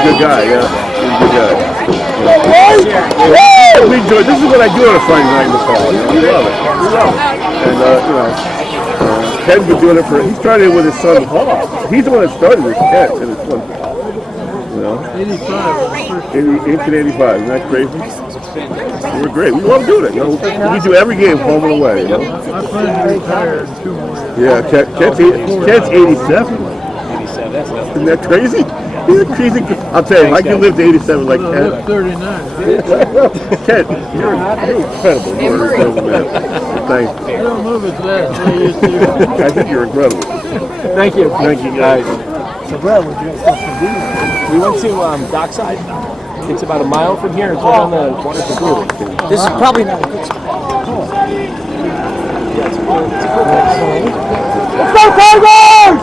a good guy. Yeah, he's a good guy. Yeah. We enjoy. This is what I do on a Friday night in the fall. We love it. We love it. And Ken's been doing it for. He started with his son Paul. He's the one that started this. Ken and his son Paul. 1885. Isn't that crazy? We're great. We love doing it. We do every game home and away. I plan to retire in 2 more years. Yeah, Ken's 87. 87. Isn't that crazy? He's a crazy. I'll tell you, I can live to 87 like Ken. 39. Ken, you're incredible. You're an incredible man. Thank you. I don't move as fast as I used to. I think you're incredible. Thank you. Thank you, guys. So, Brad, what you got stuff to do? We went to Dockside. It's about a mile from here. It's right on the water for brewery. This is probably not a good spot. Yeah, it's cool. Let's go, Tigers!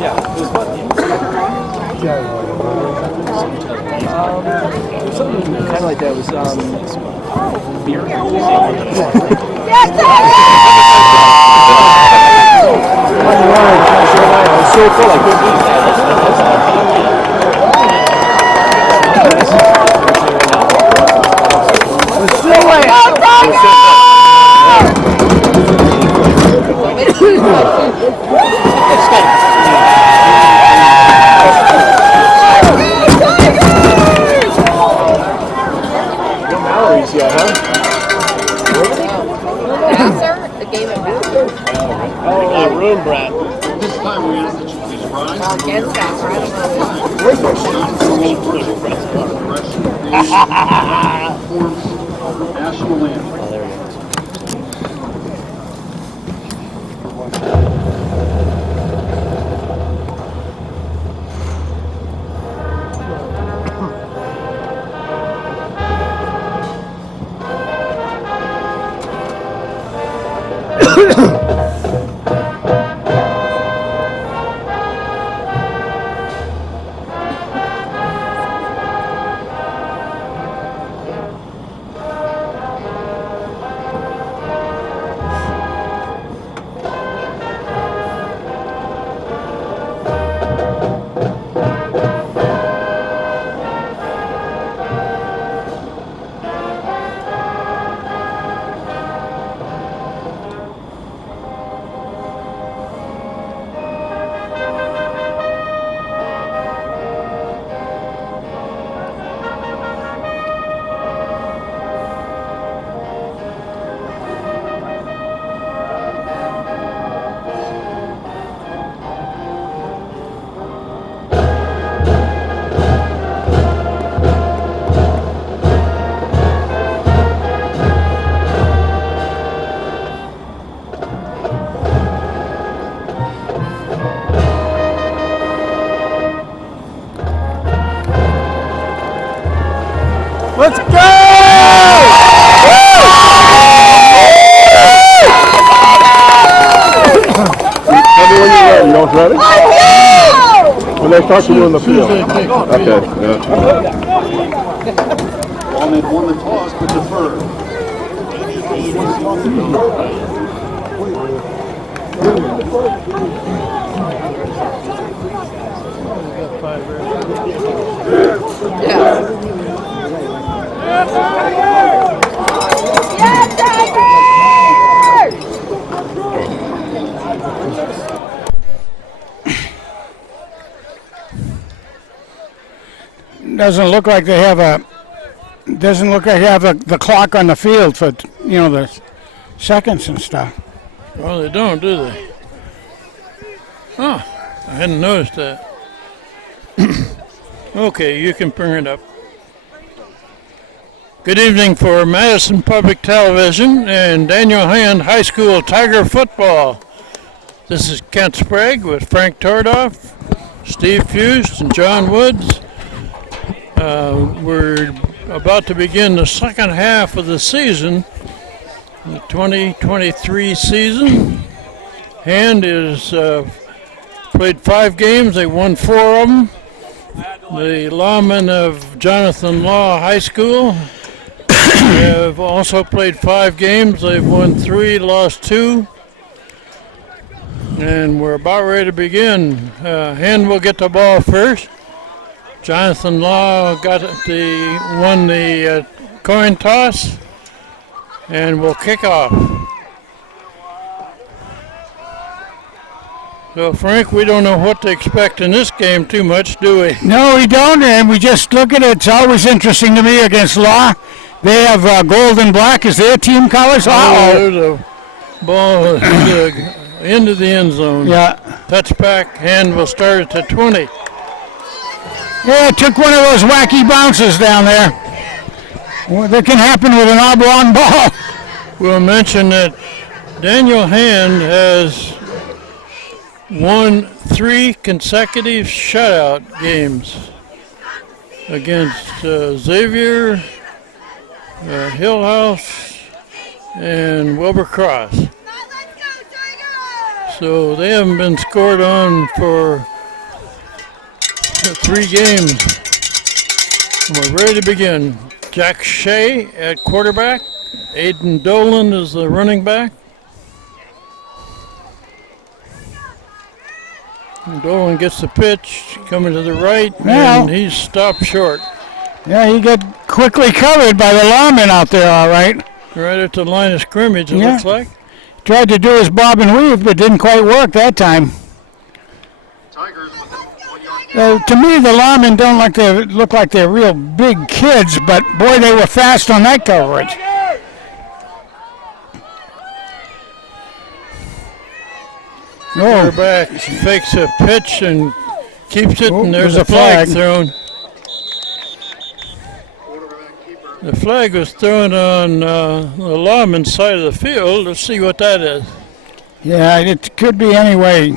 Yeah, there's one. There's something kind of like that. It was beer. Yes, I was so full I couldn't eat. Mallory's yet, huh? The game of Master. Oh, room, Brad. This time we ask that you please rise. Against that, right? National anthem. Let's go! Tell me when you're ready. You know what's ready? When they start to move in the field. Okay. Yeah. Ballman won the toss but deferred. Doesn't look like they have the clock on the field for the seconds and stuff. Well, they don't, do they? Oh, I hadn't noticed that. Okay, you can bring it up. Good evening for Madison Public Television and Daniel Hand High School Tiger Football. This is Kent Sprague with Frank Tordoff, Steve Fust, and John Woods. We're about to begin the second half of the season, the 2023 season. Hand is played 5 games. They won 4 of them. The lawmen of Jonathan Law High School have also played 5 games. They've won 3, lost 2. And we're about ready to begin. Hand will get the ball first. Jonathan Law won the coin toss and will kick off. So, Frank, we don't know what to expect in this game too much, do we? No, we don't, and we just look at it. It's always interesting to me against Law. They have gold and black as their team colors. Uh-oh. There's a ball into the end zone. Yeah. Touchback, hand will start at the 20. Yeah, it took one of those wacky bounces down there. Well, that can happen with an oblong ball. We'll mention that Daniel Hand has won 3 consecutive shutout games against Xavier, Hillhouse, and Wilbur Cross. So they haven't been scored on for 3 games. We're ready to begin. Jack Shea at quarterback. Aiden Dolan is the running back. And Dolan gets the pitch, coming to the right, Well. and he's stopped short. Yeah, he got quickly covered by the lawman out there, all right. Right at the line of scrimmage, it Yeah. looks like. Tried to do his bob and weave, but didn't quite work that time. Tigers with a 1-yard To me, the lawmen don't look like they're real big kids, but boy, they were fast on that coverage. Oh, Quarterback fakes a pitch and keeps it, Oh, and there's there's a a flag flag. thrown. quarterback keeper. The flag was thrown on the lawman's side of the field. Let's see what that is. yeah, it could be anyway.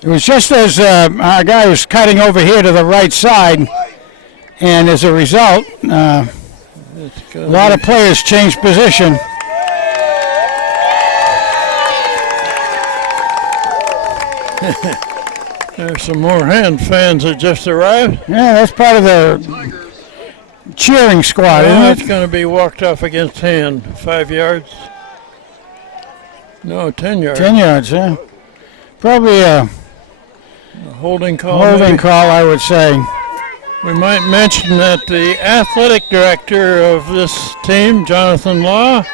It was just as our guy was cutting over here to the right side, and as a result, a lot of players changed position. There's some more Hand fans that just arrived. Yeah, that's part of the cheering squad, Well, isn't it's going to be walked off against Hand. 5 yards. No, 10 yards. 10 yards, huh? Probably a Holding call. holding maybe. call, I would say. We might mention that the athletic director of this team, Jonathan Law,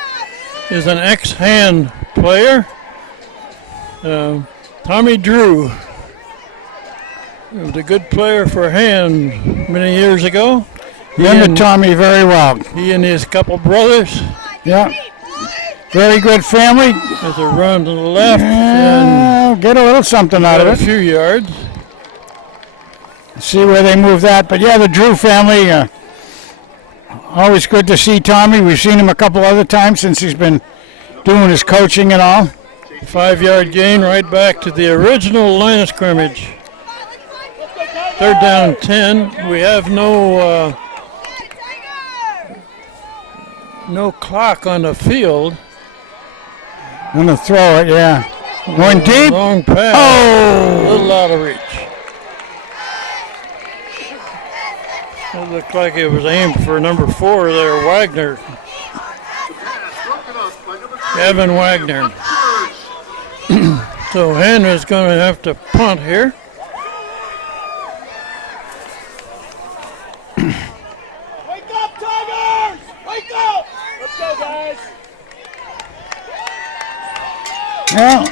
is an ex-Hand player. Tommy Drew was a good player for Hand many years ago. Remember Tommy very well. He and his couple brothers, Yeah. Very good family. there's a run to the left and Get a little something out got a of it. few yards. See where they move that. But yeah, the Drew family, always good to see Tommy. We've seen him a couple other times since he's been doing his coaching and all. 5-yard gain right back to the original line of scrimmage. 3rd down and 10. We have no clock on the field. I'm going to throw it, yeah. Going deep. Long pass. Oh! A little out of reach. It looked like it was aimed for number 4 there, Wagner. Broken up by number 3. Evan Wagner. So Henry's going to have to punt here. Wake up, Tigers! Wake up! Let's go, guys! Well,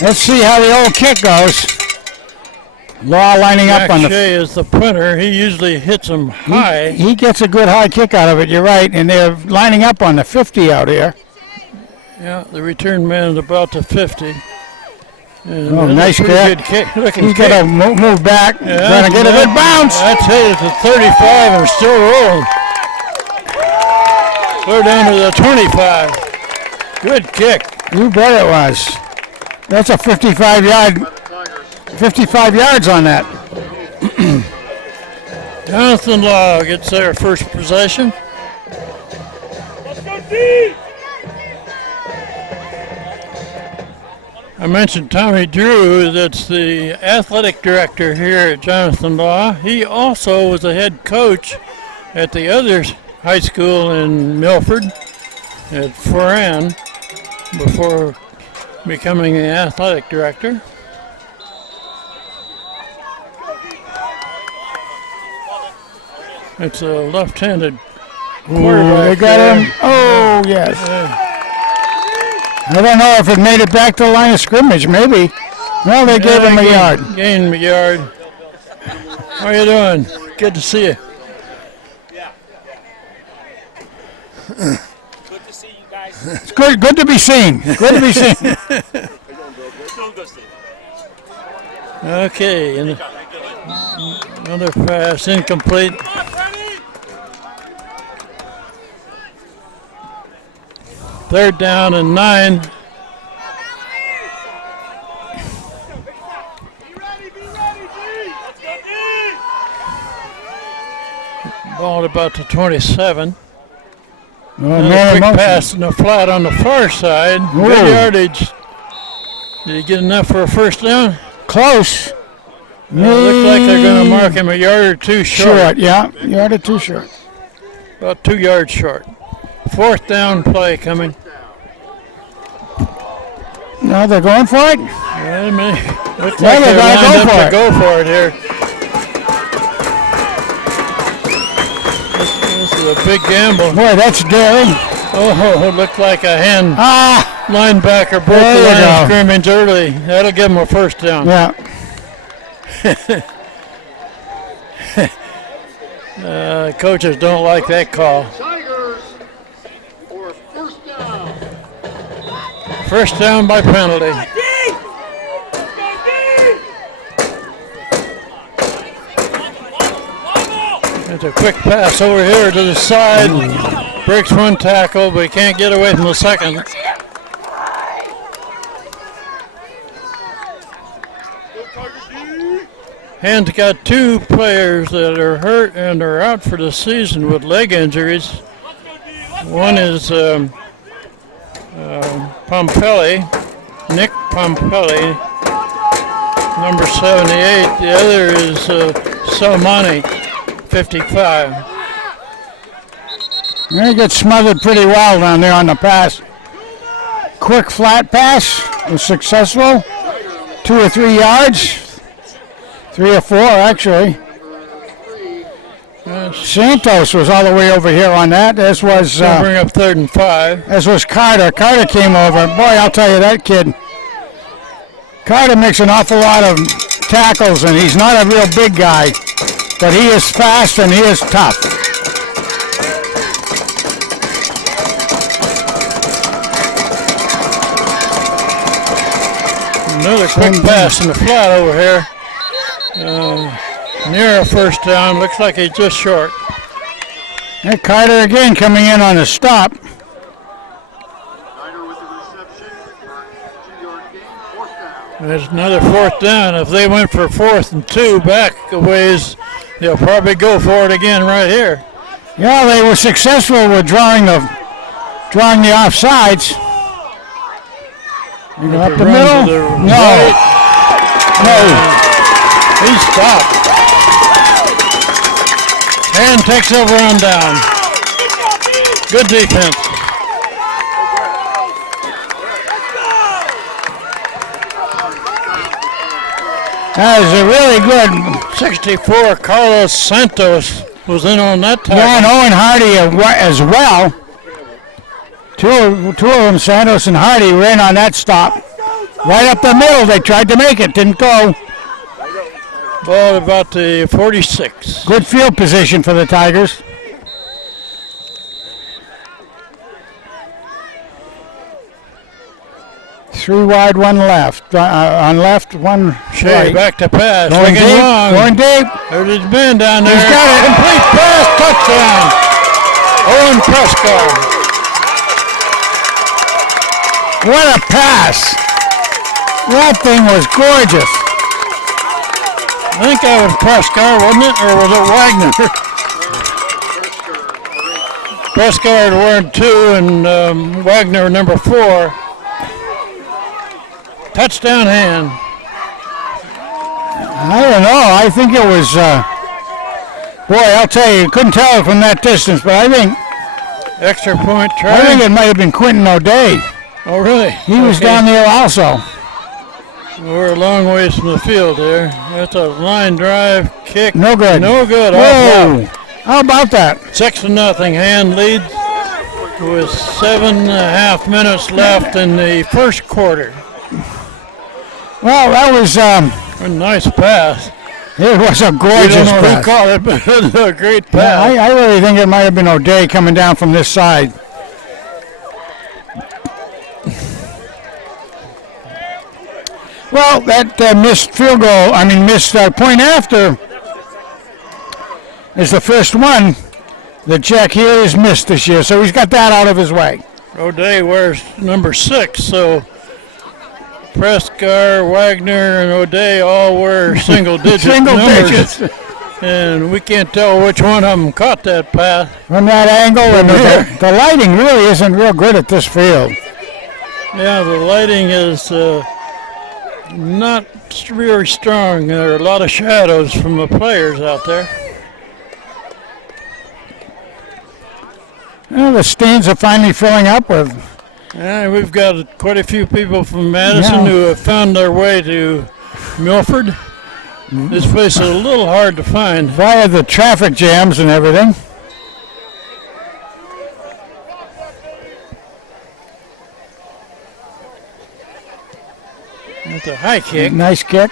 let's see how the old kick goes. Law lining up Jack on the. Shea is the punter. He usually hits them high. He gets a good high kick out of it, you're right. And they're lining up on the 50 out here. Yeah, the return man is about to 50. And Oh, that's a nice pretty kick. good kick. Looking He's kick. got to move back. Yeah, Trying to get a good bounce. That's hit at the 35 and still rolling. Clear down to the 25. Good kick. You bet it was. That's a 55 yards on that. Jonathan Law gets their first possession. Let's go deep! I mentioned Tommy Drew, that's the athletic director here at Jonathan Law. He also was the head coach at the other high school in Milford at Foran before becoming the athletic director. It's a left-handed Ooh, quarterback. they got there. him. Oh, yes. Yeah. I don't know if it made it back to the line of scrimmage. Maybe. Well, they gave him a yard. Gained him a yard. How are you doing? Good to see you. It's good to be seen. Good to be seen. Okay, and another pass incomplete. Third down and 9. Ball at about the 27. Another quick pass in the flat on the far side. Whoa. Good yardage. Did he get enough for a first down? Close. Looks like they're going to mark him a yard or two short. Yeah. Yard or two short. About 2 yards short. Fourth down play coming. No, they're going for it? Wait a minute. Looks Yeah, like they they're gotta lined go up for to it. go for it here. This is a big gamble. Boy, that's daring. Oh, it looked like a hand Ah, linebacker broke There the you line go. of scrimmage early. That'll give him a first down. yeah. Coaches don't like that call. Tigers for first down. First down by penalty. It's a quick pass over here to the side. Breaks one tackle, but he can't get away from the second. Hand's got 2 players that are hurt and are out for the season with leg injuries. One is Pompelli, Nick Pompelli, number 78. The other is Salmani, 55. They get smothered pretty well down there on the pass. Quick flat pass was successful. 2 or 3 yards. 3 or 4 actually. Santos was all the way over here on that. This was Bring up 3rd and 5. this was Carter. Carter came over. Boy, I'll tell you that kid. Carter makes an awful lot of tackles, and he's not a real big guy, but he is fast and he is tough. Another quick pass in the flat over here. Near a first down. Looks like he's just short. And Carter again coming in on a stop. Snyder with the reception for a 2-yard gain. Fourth down. There's another fourth down. If they went for 4th and 2 back a ways, they'll probably go for it again right here. Yeah, they were successful with drawing the offsides. You go up the Run middle? to the No. right. No. He stopped. And takes over on down. Good defense. That is a really good. 64, Carlos Santos was in on that tackle. Yeah, and Owen Hardy as well. Two of them, Santos and Hardy, were in on that stop. Right up the middle, they tried to make it, didn't go. Ball about the 46. Good field position for the Tigers. Three wide, one left. On left, one Shea right. back to pass. Going Looking deep, long. going deep. There's his man down there. He's got it. Complete pass, touchdown. Owen Prescott. What a pass. That thing was gorgeous. I think that was Prescott, wasn't it? Or was it Wagner? Prescott wearing 2 and Wagner number 4. Touchdown hand. I don't know. I think it was, boy, I'll tell you, couldn't tell from that distance, but I think Extra point try. it might have been Quentin O'Day. Oh, really? He was down there also. We're a long ways from the field here. That's a line drive kick. No good. No good. Off Whoa. left. How about that? 6-0. Hand leads with 7.5 minutes left in the first quarter. Well, that was A nice pass. it was a We gorgeous don't know who pass. caught it, but it was a great Yeah, pass. I really think it might have been O'Day coming down from this side. Well, that missed field goal, missed point after is the first one that Jack Healy has missed this year, so he's got that out of his way. O'Day wears number 6, so Prescar, Wagner, and O'Day all wear single-digit Single numbers. digits And we can't tell which one of them caught that pass. from that angle, and here. the lighting really isn't real good at this field. Yeah, the lighting is not very strong. There are a lot of shadows from the players out there. Well, the stands are finally filling up with. And we've got quite a few people from Madison Yeah. who have found their way to Milford. This place is a little hard to find. Via the traffic jams and everything. It's a high kick Nice kick.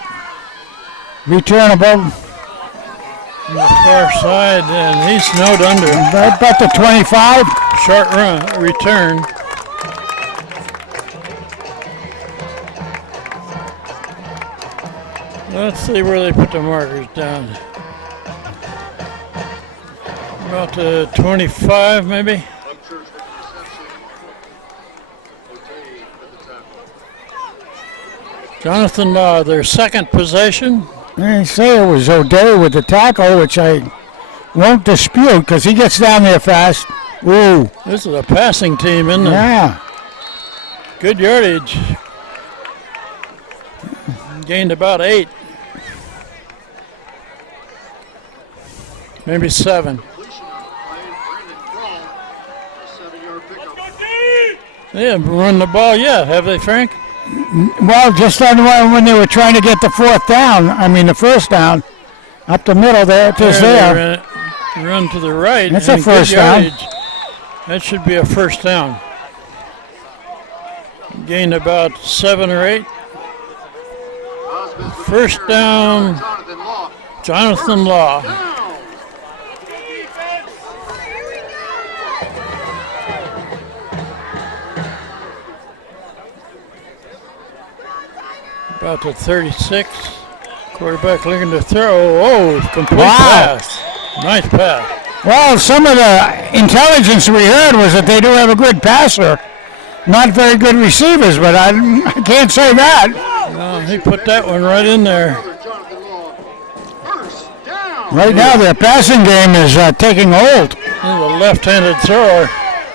Return above on the far side, and he's snowed under. right about the 25. Short run, return. Let's see where they put the markers down. About the 25, maybe. Umpires with the reception. O'Day at the tackle. Jonathan Law, their second possession. They say it was O'Day with the tackle, which I won't dispute because he gets down there fast. Ooh, This is a passing team, isn't it? yeah. Good yardage. Gained about 8. Maybe 7. Completion on the play. Brandon Kroll. A 7-yard pickup. They haven't run the ball yet, have they, Frank? Well, just on when they were trying to get the the first down, up the middle there, just there. They run to the right. That's a and good first down. yardage. That should be a first down. Gained about 7 or 8. Osmond with the First carry. down, Jonathan Law. Jonathan Law. Down. About the 36. Quarterback looking to throw. Oh, complete Wow. pass. Nice pass. Well, some of the intelligence we heard was that they do have a good passer. Not very good receivers, but I can't say that. He put that one right in there. Another Jonathan Law. First down. Right now, their passing game is taking hold. He's a left-handed thrower.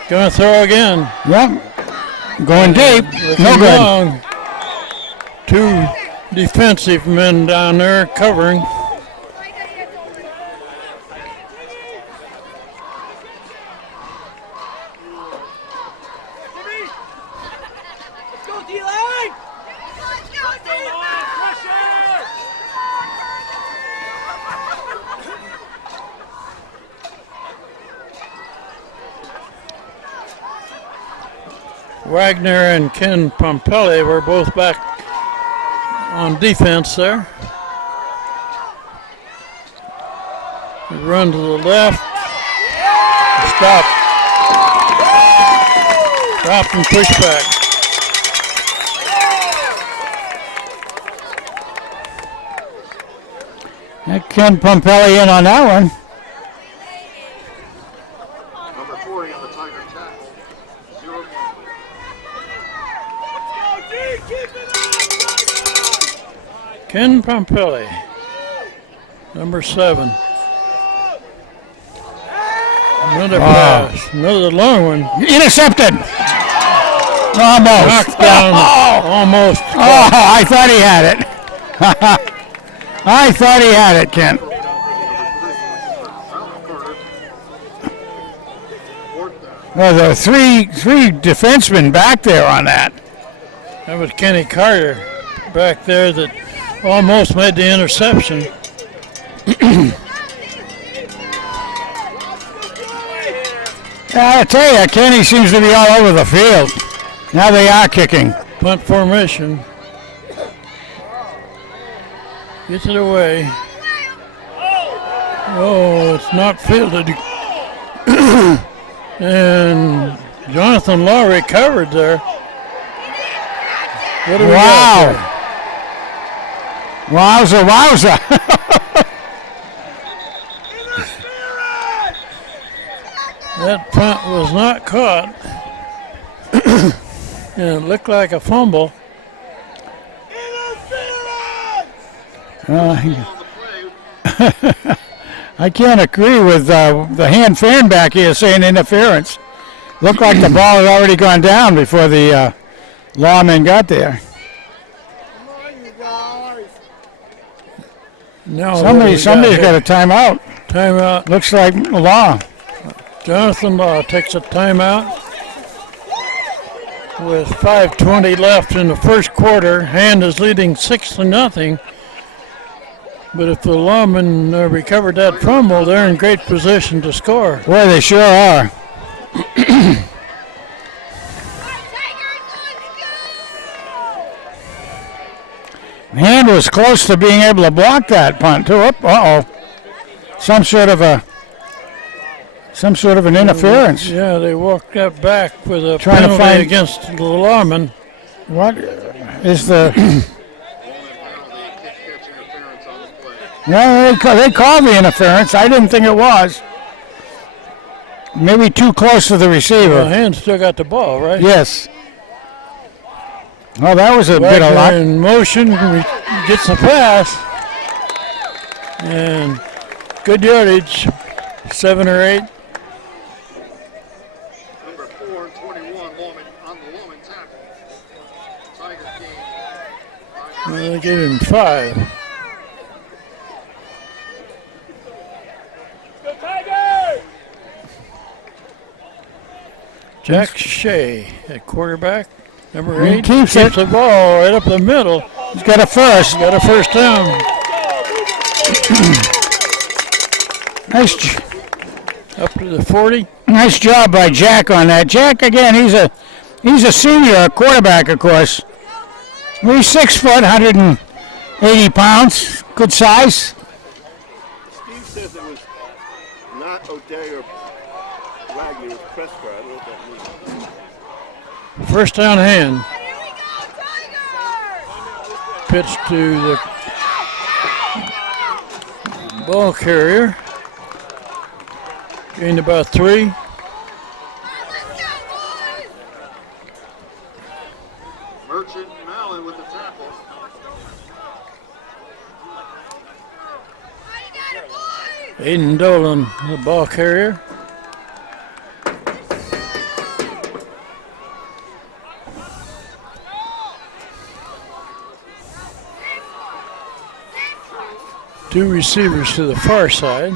Going to throw again. Yep. Going deep. Looking No good. long. 2 defensive men down there covering. Wagner and Ken Pompelli were both back on defense there. Run to the left. Stop. Stop and push back. That Ken Pompelli in on that one. Number 40 on the Tiger tackle. 0 Ken Pompelli, number 7. Another pass, another long one. Intercepted. Almost. Knocked down, almost. Oh, I thought he had it. I thought he had it, Ken. Alan Carter. Fourth down. Well, the three defensemen back there on that. That was Kenny Carter back there that almost made the interception. I tell you, Kenny seems to be all over the field. Now they are kicking. Punt formation. Gets it away. Oh, it's not fielded. And Jonathan Law recovered there. What do we got Wowza, wowza. there? That punt was not caught. And it looked like a fumble. I can't agree with the hand fan back here saying interference. Looked like the ball had already gone down before the lawman got there. Now Somebody's got a timeout. timeout. Looks like Law. Jonathan Law takes a timeout with 5:20 left in the first quarter. Hand is leading 6-0. But if the Lawmen recovered that fumble, they're in great position to score. Boy, they sure are. Hand was close to being able to block that punt too. Uh-oh. Some sort of an interference. Yeah, they walked that back with a Trying to penalty find- against the Lawmen. What is the? Catch interference on the play. Yeah, they called the interference. I didn't think it was. Maybe too close to the receiver. Well, Hand still got the ball, right? Yes. Well, that was a bit of Wagner luck. in motion, gets the pass, and good yardage, 7 or 8. Number 4 and 21, Lawman on the Lawman tackle. Tigers gain. Well, they gave him 5. Jack Shea at quarterback, number 8. keeps it. the ball right up the middle. He's got a first. Got a first down. Nice, Up to the 40. nice job by Jack on that. Jack again. He's a senior quarterback, of course. He's 6 foot, 180 pounds. Good size. Steve says it was not O'Day or Wagner, it was Prescott. I don't know what that means. First down Hand. Pitch to the ball carrier. Gained about 3. Merchant Mallon with the tackle. Aiden Dolan, the ball carrier. Two receivers to the far side.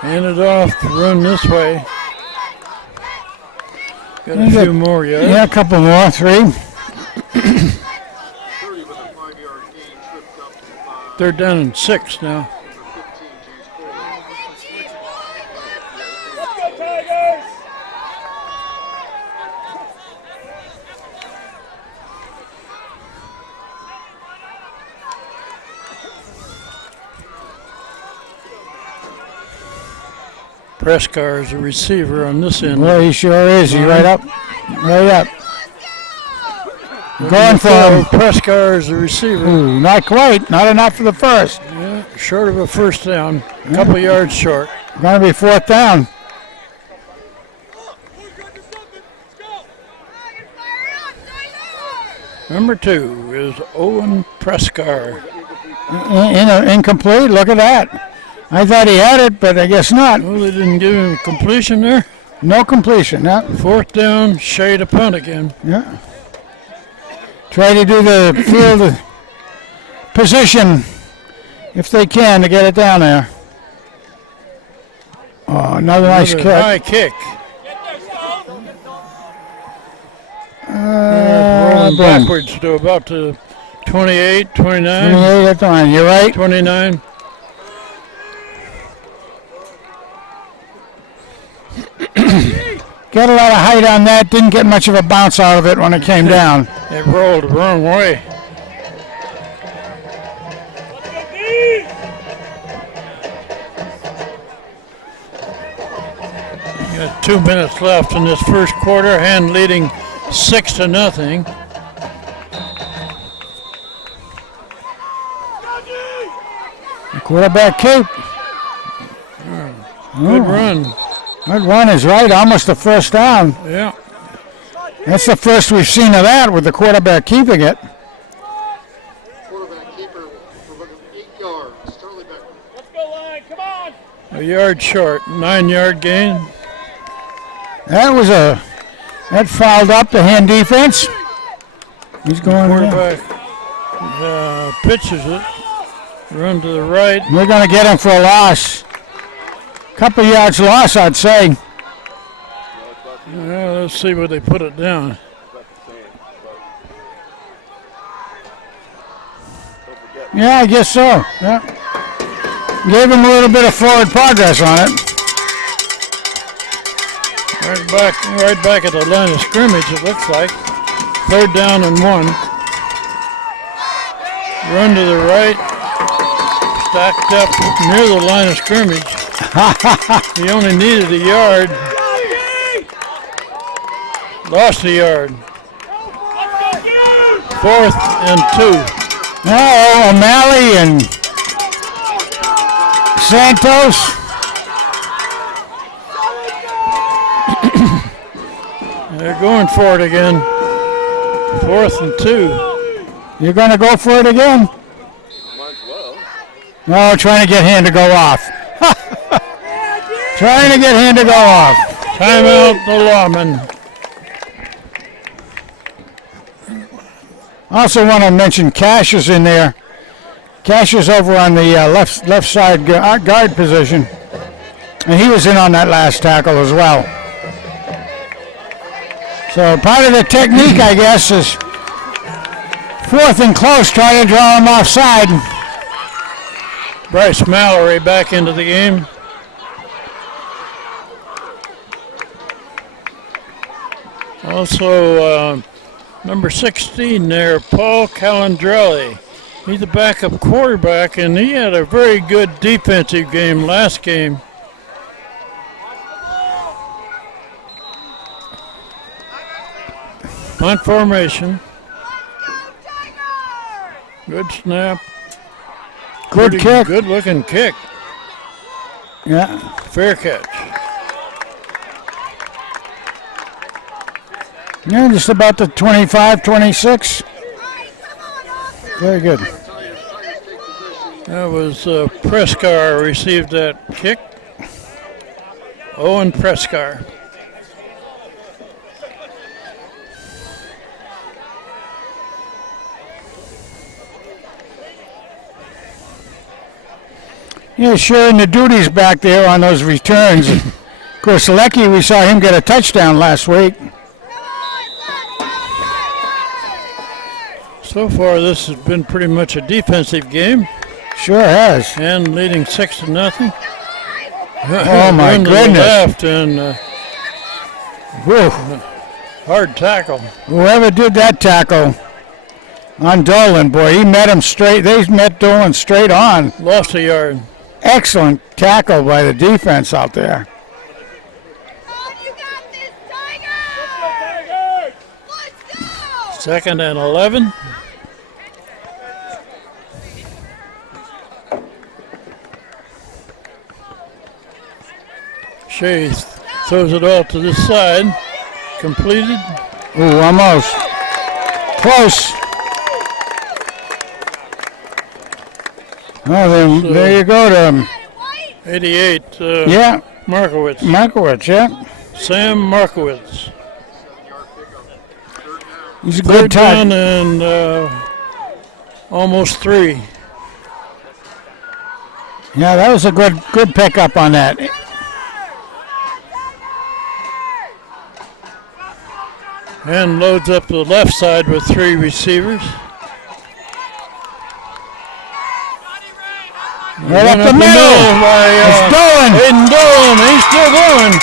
Hand it off, run this way. Got a few more yards. Yeah, a couple more. 3. 30 with a 5-yard gain, tripped up by They're down in 6 now. number 15, James Coley. Prescar is a receiver on this end. Well, he sure is. He's right up. Right up. Going for him. Prescar is a receiver. Ooh, not quite. Not enough for the first. Yeah, short of a first down. A couple yards short. Going to be 4th down. Number 2 is Owen Prescar. Incomplete. Look at that. I thought he had it, but I guess not. Oh, they didn't give him completion there. No completion. No. 4th down, Shea to punt again. Yeah. Try to do the field position if they can to get it down there. Oh, another nice Another kick. high kick. Boom. Rolling backwards to about to 28, 29, 28 at the line. You're right. 29. Got a lot of height on that. Didn't get much of a bounce out of it when it came down. It rolled the wrong way. Got 2 minutes left in this first quarter. Hand leading 6-0. The quarterback keep. Good run. Good run is right. Almost a first down. Yeah. That's the first we've seen of that with the quarterback keeping it. Quarterback keeper for about 8 yards. Charlie Becker. A yard short. 9-yard gain. That fouled up the hand defense. He's going there. Quarterback pitches it. Run to the right. We're going to get him for a loss. Couple yards loss, I'd say. Let's see where they put it down. Yeah, I guess so. Yeah. Gave him a little bit of forward progress on it. Right back at the line of scrimmage, it looks like. 3rd down and 1. Run to the right. Stacked up near the line of scrimmage. He only needed a yard. Lost a yard. 4th and 2. Oh, O'Malley and Santos. They're going for it again. 4th and 2. You're going to go for it again? No, trying to get hand to go off. Trying to get hand to go off. Timeout, the lawman. I also want to mention Cash is in there. Cash is over on the left side guard position. And he was in on that last tackle as well. So part of the technique, I guess, is 4th and close, try to draw him offside. Bryce Mallory back into the game. Also, number 16 there, Paul Calandrelli. He's a backup quarterback, and he had a very good defensive game last game. Punt formation. Good snap. Good kick. Good looking kick. Yeah. Fair catch. Yeah, just about the 25, 26. Very good. That was Prescar received that kick. Owen Prescar. Yeah, sharing the duties back there on those returns. Of course, Lecky, we saw him get a touchdown last week. So far, this has been pretty much a defensive game. Sure has. And leading 6-0. Oh my Run to the goodness. left and Whew. hard tackle. Whoever did that tackle on Dolan, boy, he met him straight. They met Dolan straight on. Lost a yard. Excellent tackle by the defense out there. You got this, Tigers! Let's go! 2nd and 11. Shea throws it all to this side. Completed. Ooh, almost. Close. Oh, then, there you go to 88. yeah, Markowitz. Markowitz, yeah. Sam Markowitz. He's a 3rd good down touch. and almost 3. Yeah, that was a good pickup on that. And loads up the left side with 3 receivers. Right up the middle. By, It's Dolan. Hayden Dolan. He's still going.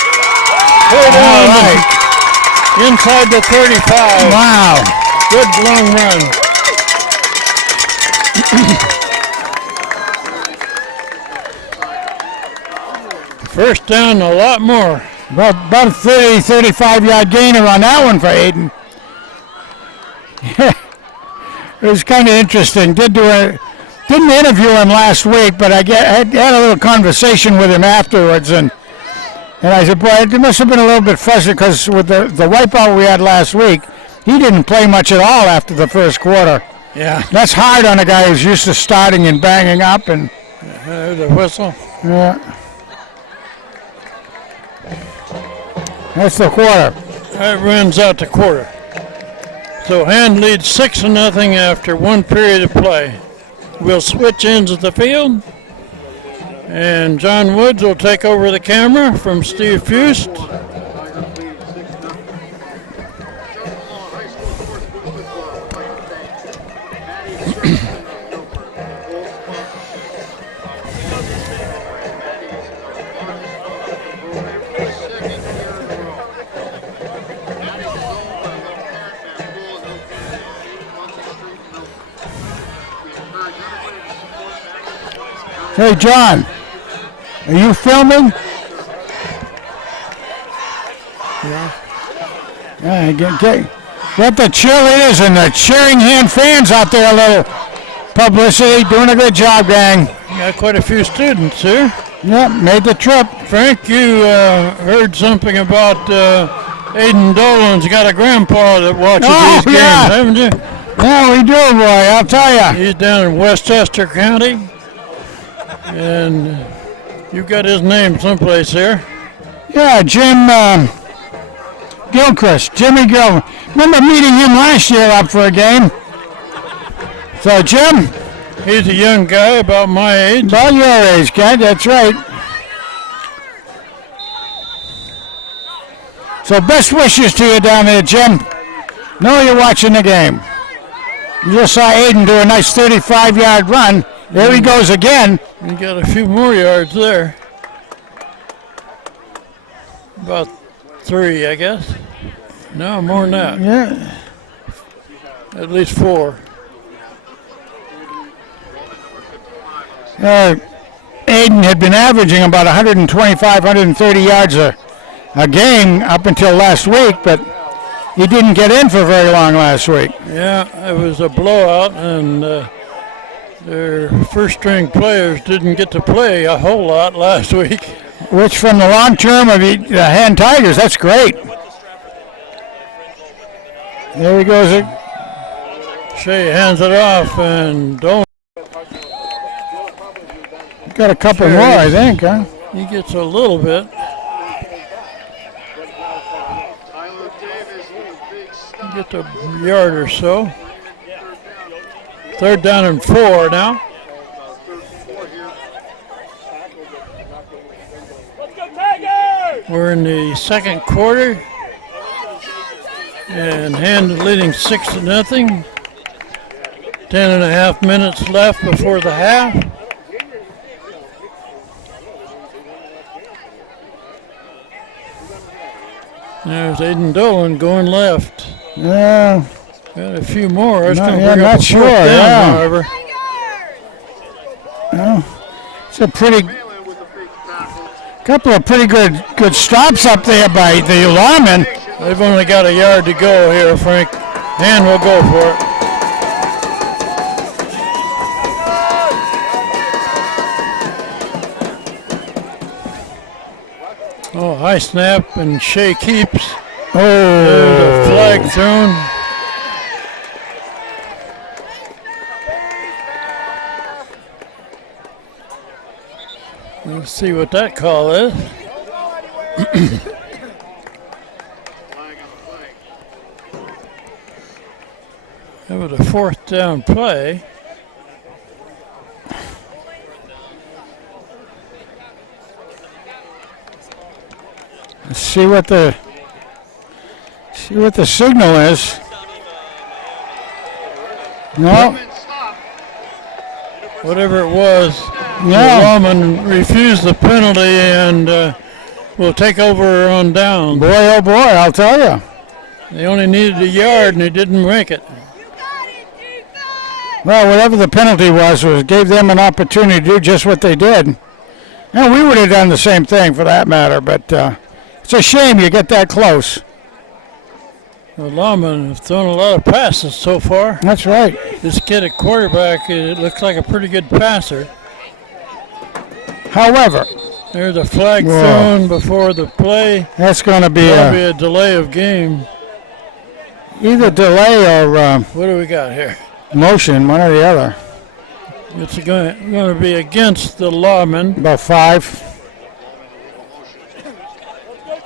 Pulled All on right. inside the 35. Wow. Good long run. First down, a lot more. About 30, 35-yard gainer on that one for Aiden. It was kind of interesting. Didn't interview him last week, but I had a little conversation with him afterwards, and I said, boy, it must have been a little bit frustrating because with the wipeout we had last week, he didn't play much at all after the first quarter. Yeah. That's hard on a guy who's used to starting and banging up, and There's a whistle. yeah. That's the quarter. That runs out the quarter. So Hand leads 6-0 after one period of play. We'll switch ends of the field. And John Woods will take over the camera from Steve Fust. Hey, John, are you filming? Yeah. Get the cheerleaders and the cheering hand fans out there a little publicity. Doing a good job, gang. Got quite a few students here. Yep, made the trip. Frank, you heard something about Aiden Dolan's got a grandpa that watches Oh, these yeah. games, haven't you? Yeah, we do, boy, I'll tell ya. He's down in Westchester County. And you got his name someplace here. Yeah, Jim Gilchrist, Jimmy Gil. Remember meeting him last year up for a game? So, Jim, He's a young guy about my age. about your age, kid, that's right. So, best wishes to you down there, Jim. Know you're watching the game. You just saw Aiden do a nice 35-yard run. There he goes again. You got a few more yards there. About 3, I guess. No, more than that. Yeah. At least 4. Aiden had been averaging about 125, 130 yards a game up until last week, but he didn't get in for very long last week. Yeah, it was a blowout, and their first-string players didn't get to play a whole lot last week. Which, from the long term of the Hand Tigers, that's great. There he goes. Shea hands it off, and Dolan, Got a couple Sure more, I is. think, huh? he gets a little bit. Tyler Davis with a big stop. Get a yard or so. 3rd down and 4 now. 3rd and 4 here. We're in the second quarter. And Hand leading 6-0. 10.5 minutes left before the half. There's Aiden Dolan going left. Yeah. Got a few more. It's Not- going to yeah, bring up not a sure, 4th down, yeah. however. It's a pretty Whalen with a big tackle. couple of pretty good stops up there by the linemen. They've only got a yard to go here, Frank. Hand will go for it. Oh, high snap, and Shea keeps. There's a flag thrown. Let's see what that call is. Flag on the play. That was a 4th down play. Let's see what the signal is. No, Movement stop. Whatever it was, no. the lawman refused the penalty, and will take over on down. Boy, oh boy, I'll tell you. They only needed a yard and they didn't make it. You got it, defense! Well, whatever the penalty was gave them an opportunity to do just what they did. And we would have done the same thing for that matter, but it's a shame you get that close. The Lawmen have thrown a lot of passes so far. That's right. This kid at quarterback, it looks like a pretty good passer. However, There's a flag Whoa. thrown before the play. that's going to be That'll be a delay of game. either delay or What do we got here? motion, one or the other. It's going to be against the Lawmen. About 5.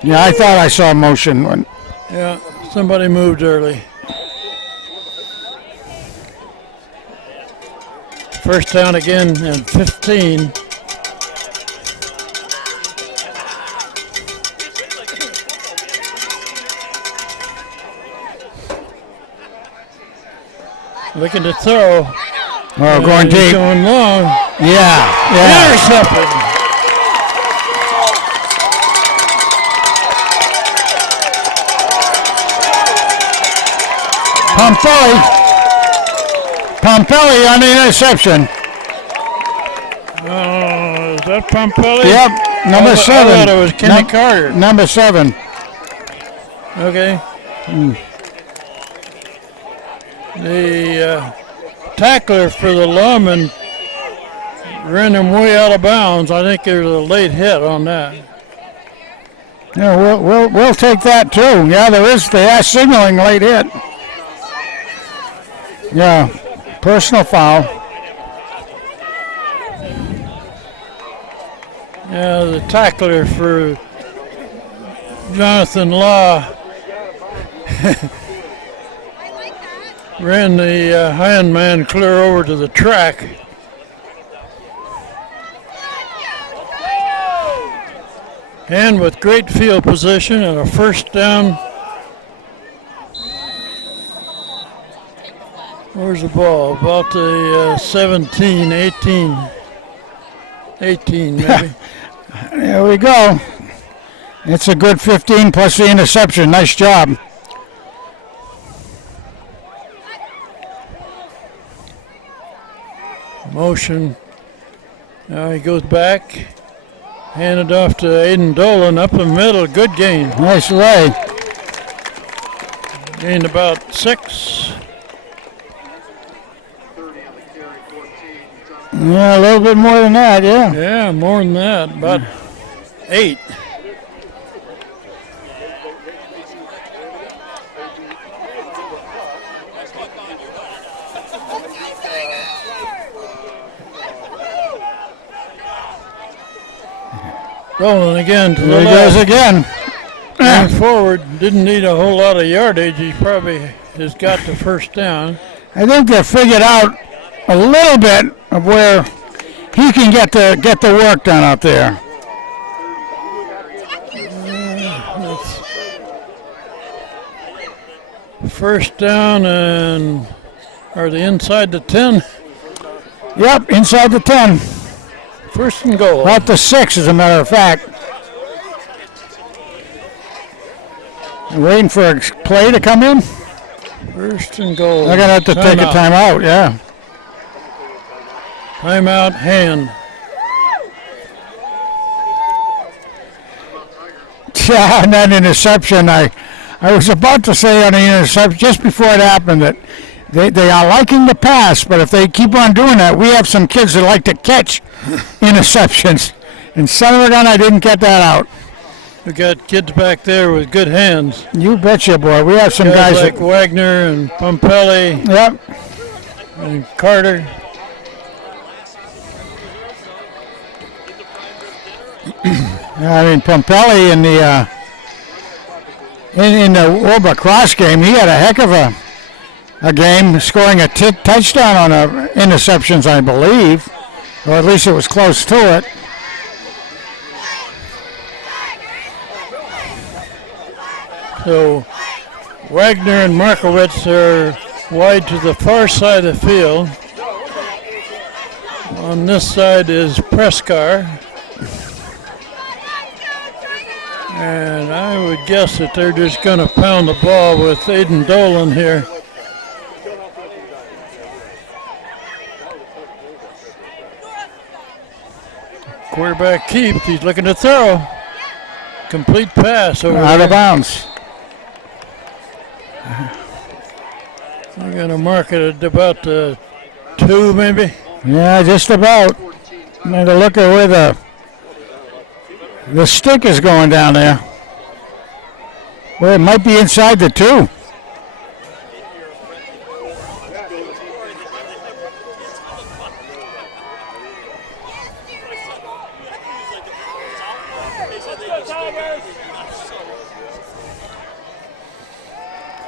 Yeah, I thought I saw motion. When, Yeah, somebody moved early. First down again and 15. Looking to throw. going He's deep. Going long. Yeah. Intercepted. Pompelli on the interception. Oh, is that Pompelli? Yep, number I 7. thought it was Kenny Carter. Number 7. Okay. The tackler for the Lawmen ran him way out of bounds. I think there's a late hit on that. Yeah, we'll take that too. Yeah, there is. They are signaling late hit. Yeah, personal foul. Yeah, the tackler for Jonathan Law ran the hind man clear over to the track. And with great field position and a first down. Where's the ball? About the 17, 18. 18 maybe. There we go. It's a good 15 plus the interception. Nice job. Motion. Now he goes back. Handed off to Aiden Dolan up the middle. Good gain. Nice lay. Gained about 6. 30 on the carry, 14. Yeah, a little bit more than that, yeah. Yeah, more than that. About 8. Dolan again to the There he goes left. again. Going forward, didn't need a whole lot of yardage. He probably has got the first down. I think they figured out a little bit of where he can get the work done out there. First down and are they inside the 10? Yep, inside the 10. First and goal. About the 6, as a matter of fact. Waiting for a play to come in. First and goal. They're going to have to take a timeout, yeah. Timeout, hand. Yeah, and that interception, I was about to say on the interception just before it happened that they are liking the pass, but if they keep on doing that, we have some kids that like to catch interceptions. And son of a gun, I didn't get that out. We got kids back there with good hands. You betcha, boy. We have some guys like Wagner and Pompelli Yep. and Carter. I mean, Pompelli in the in the Wilbur Cross game, he had a heck of a game, scoring a touchdown on interceptions, I believe, or at least it was close to it. So Wagner and Markowitz are wide to the far side of the field. On this side is Prescar. And I would guess that they're just going to pound the ball with Aiden Dolan here. Quarterback keeps. He's looking to throw. Complete pass over Out there. of bounds. They're going to mark it at about 2, maybe. Yeah, just about. Need to look at where the stick is going down there. Well, it might be inside the 2.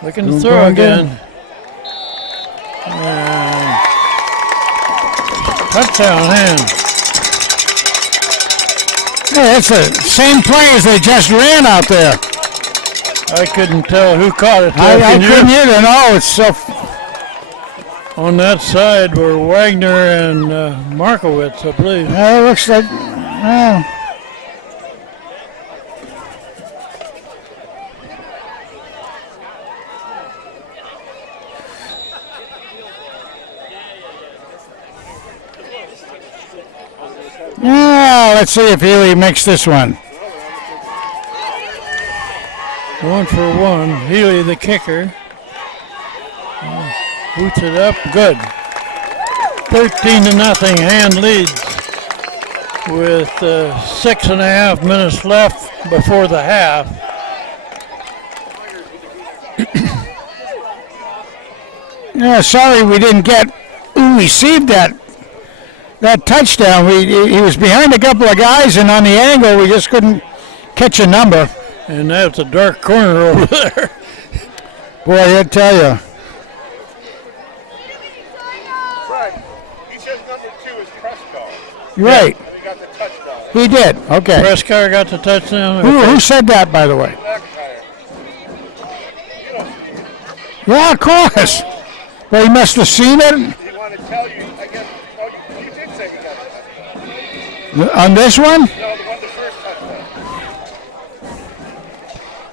Looking to throw again. Touchdown hand. Yeah, it's the same play as they just ran out there. I couldn't tell who caught it. I couldn't either. No, it's so. On that side were Wagner and Markowitz, I believe. Yeah, it looks like. Yeah, let's see if Healy makes this one. 1 for 1. Healy, the kicker. Boots it up. Good. 13-0. Hand leads with 6.5 minutes left before the half. Yeah, sorry we didn't get who received that touchdown. He was behind a couple of guys, and on the angle we just couldn't catch a number. And that's a dark corner over there. Boy, I tell you. Frank, he says number 2 is Prescott. Right. And he got the touchdown. He did. Okay. Prescott got the touchdown. Who said that, by the way? Yeah, of course. Well, he must have seen it He wanted to tell you, I guess, oh, you did say he got the touchdown. on this one. No, the first touchdown.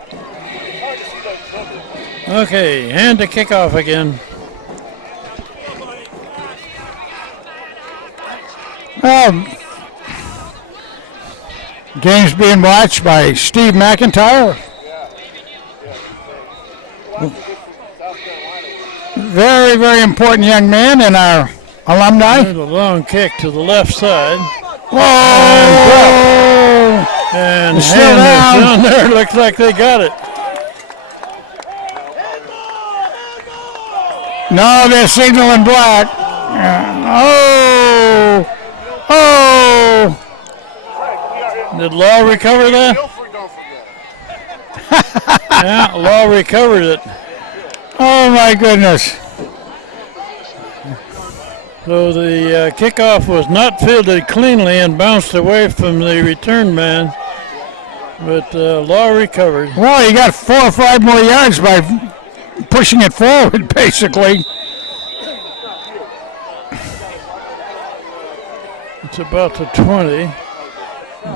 It's hard to see those numbers. Okay, hand to kickoff again. Game's being watched by Steve McIntyre. Very, very important young man in our alumni. There's a long kick to the left side. Whoa! And It's still hand is down. down there. Looks like they got it. No, they're signaling black. Oh! Oh! Did Law recover that? Milford, don't forget. Yeah, Law recovered it. Oh my goodness. So the kickoff was not fielded cleanly and bounced away from the return man. But Law recovered. Well, he got 4 or 5 more yards by pushing it forward, basically. It's about the 20.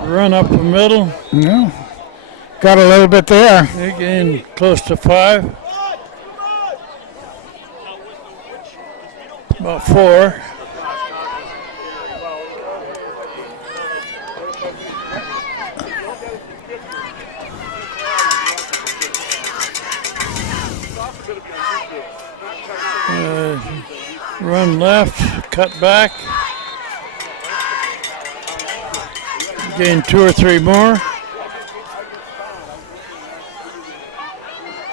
Run up the middle. Yeah. Got a little bit there. They gained close to 5. About 4. Run left, cut back. Gain 2 or 3 more.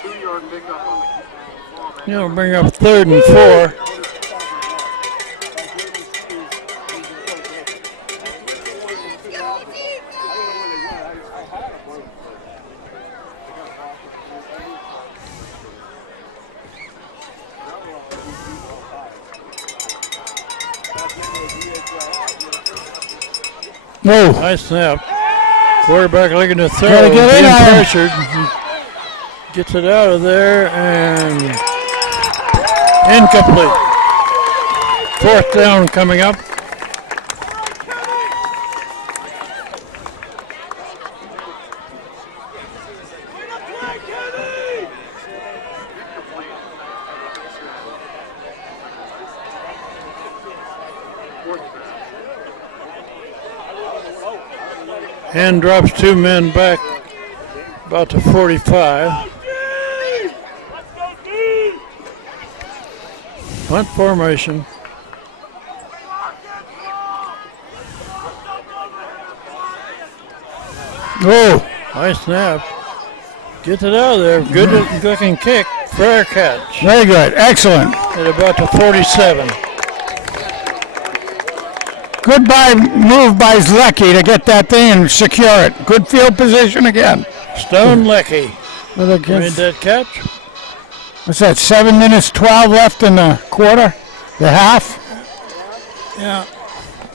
2-yard pickup on the You'll bring up 3rd and 4. Whoa. Nice snap. Quarterback looking to throw. Gotta get in being on him. pressured. Gets it out of there and incomplete. 4th down coming up. Hand drops 2 men back about to 45. Punt formation. Oh, Nice snap. Gets it out of there. Good looking kick. Fair catch. very good. Excellent. At about to 47. Good move by Zlecki to get that thing and secure it. Good field position again. Stone Leckie With a made that catch. What's that, 7 minutes 12 left in the quarter? The half? Yeah.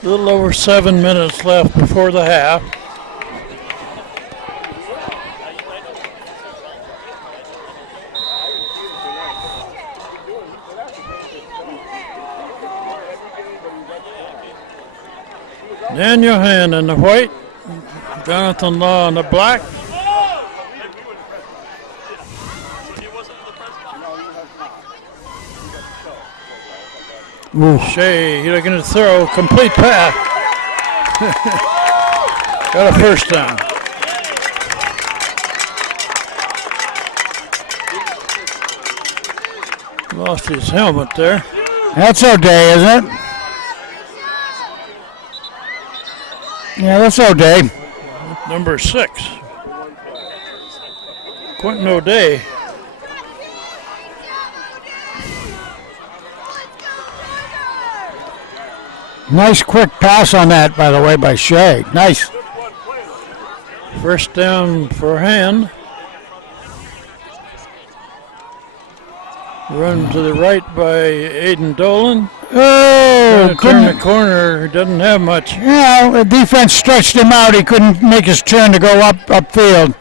A little over 7 minutes left before the half. Daniel Hand in the white, Jonathan Law in the black. Shea, he looking to throw, complete pass. Got a first down. Lost his helmet there. That's O'Day, isn't it? Yeah, that's O'Day. Number 6. Quentin O'Day. Nice quick pass on that, by the way, by Shea. Nice. First down for Hand. Run to the right by Aiden Dolan. Oh, Turn the couldn't. corner, doesn't have much. Yeah, the defense stretched him out. He couldn't make his turn to go upfield.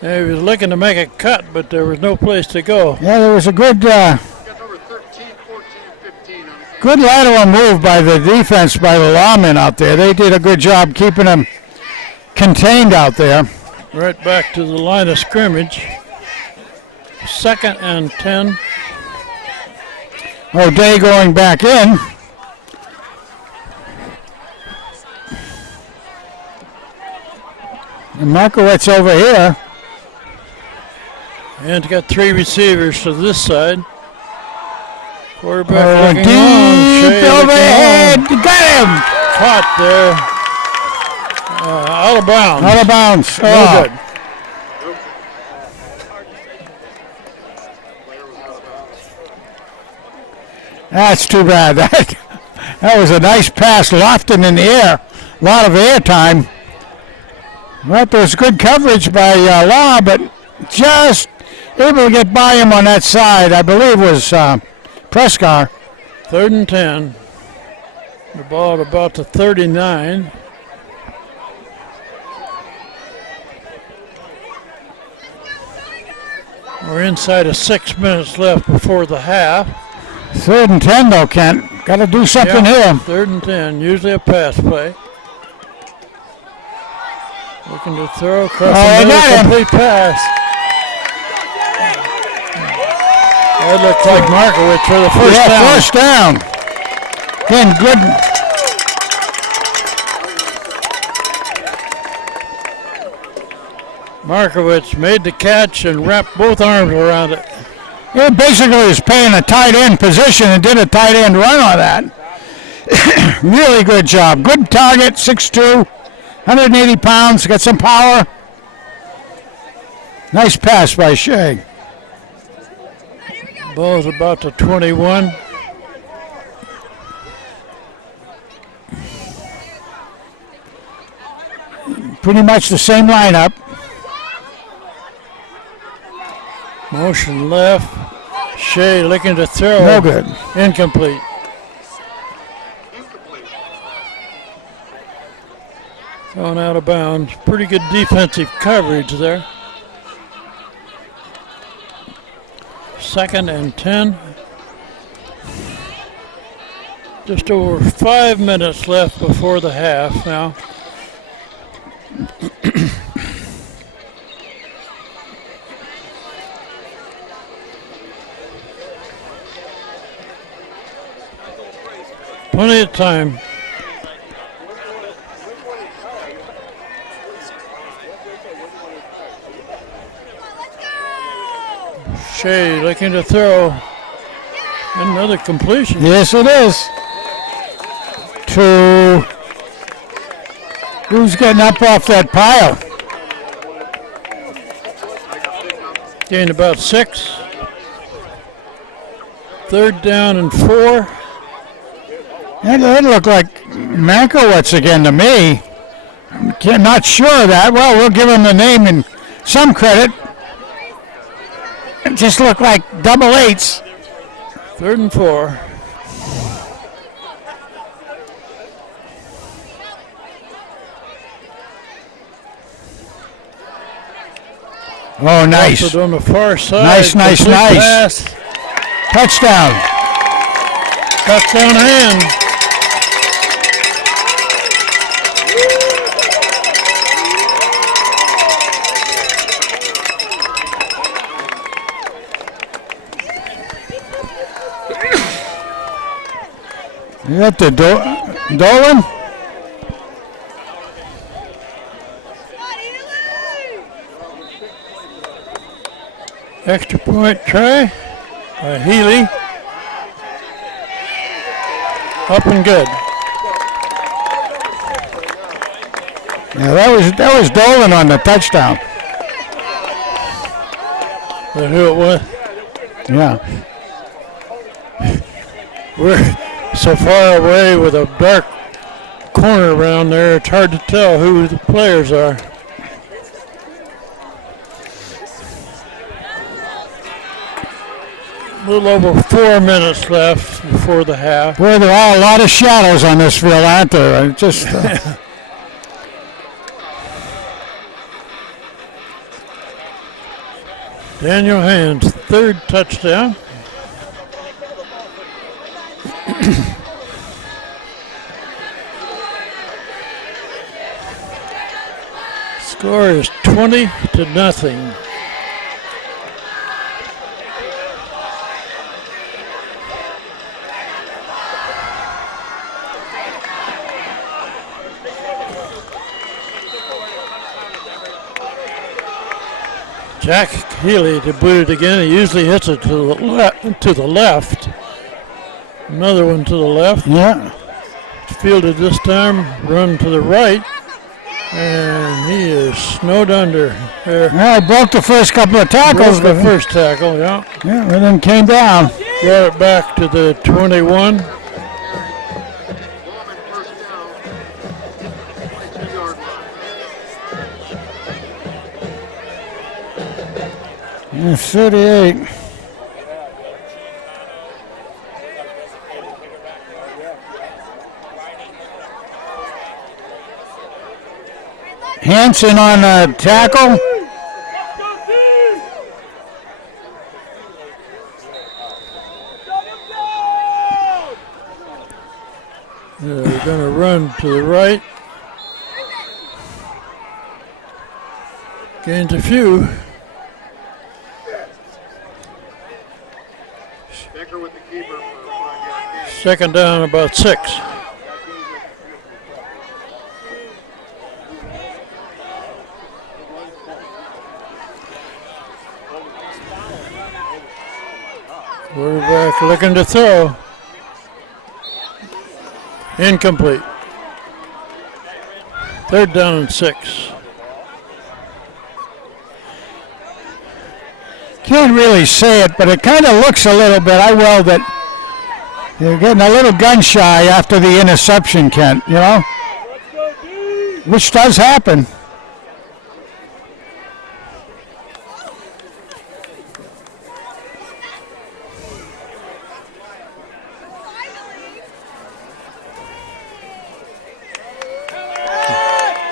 He was looking to make a cut, but there was no place to go. Yeah, there was a good, Got number 13, 14, 15 on the good lateral move by the defense, by the lawmen out there. They did a good job keeping him contained out there. Right back to the line of scrimmage. 2nd and 10. O'Day going back in. And Markowitz over here. And got 3 receivers to this side. Quarterback Oh, looking deep long. Shea looking overhead. long. Got him. Caught there. Out of bounds. Out of bounds. No Oh, good. that's too bad. That was a nice pass, lofted in the air. A lot of air time. Well, there was good coverage by Law, but just able to get by him on that side. I believe was Prescar. 3rd and 10. The ball at about to 39. We're inside of 6 minutes left before the half. 3rd and 10 though, Kent. Got to do something Yeah, here. 3rd and 10. Usually a pass play. Looking to throw across Oh, the they got middle, him. complete pass. That looks like Markowitz for the first Yeah, down. first down. Again, good. Markowitz made the catch and wrapped both arms around it. He basically was playing a tight end position and did a tight end run on that. Really good job. Good target, 6'2", 180 pounds, got some power. Nice pass by Shea. Ball's about to 21. Pretty much the same lineup. Motion left. Shea looking to throw. No good. Incomplete. Thrown out of bounds. Pretty good defensive coverage there. 2nd and 10. Just over 5 minutes left before the half now. Plenty of time. Shea looking to throw. Another completion. Yes, it is. To who's getting up off that pile? Gained about 6. 3rd down and 4. That looked like Mankiewicz again to me. Not sure of that. Well, we'll give him the name and some credit. It just looked like double 8s. 3rd and 4. Oh, nice. Also on the far side. Nice. Complete pass. Touchdown. Touchdown hand. You got the Dolan? Extra point try by Healy. Up and good. Yeah, that was Dolan on the touchdown. But who it was? Yeah. We're so far away with a dark corner around there, it's hard to tell who the players are. A little over 4 minutes left before the half. Boy, there are a lot of shadows on this field, aren't there? Just Daniel Hand's 3rd touchdown. Score is 20-0. Jack Healy to boot it again. He usually hits it to the left. Another one to the left. yeah. Fielded this time. Run to the right. And he is snowed under there. Yeah, I broke the first couple of tackles. Broke the first tackle, yeah. Yeah, and then came down. Brought it back to the 21. Bowman first down, 22-yard line. Yeah, 38. Hanson on a tackle. They're going to run to the right. Gains a few. Becker with the keeper for a 5-yard gain. 2nd down, about 6. Quarterback looking to throw. Incomplete. 3rd down and 6. Can't really say it, but it kind of looks a little bit. I will that you're getting a little gun shy after the interception, Kent, you know? Which does happen.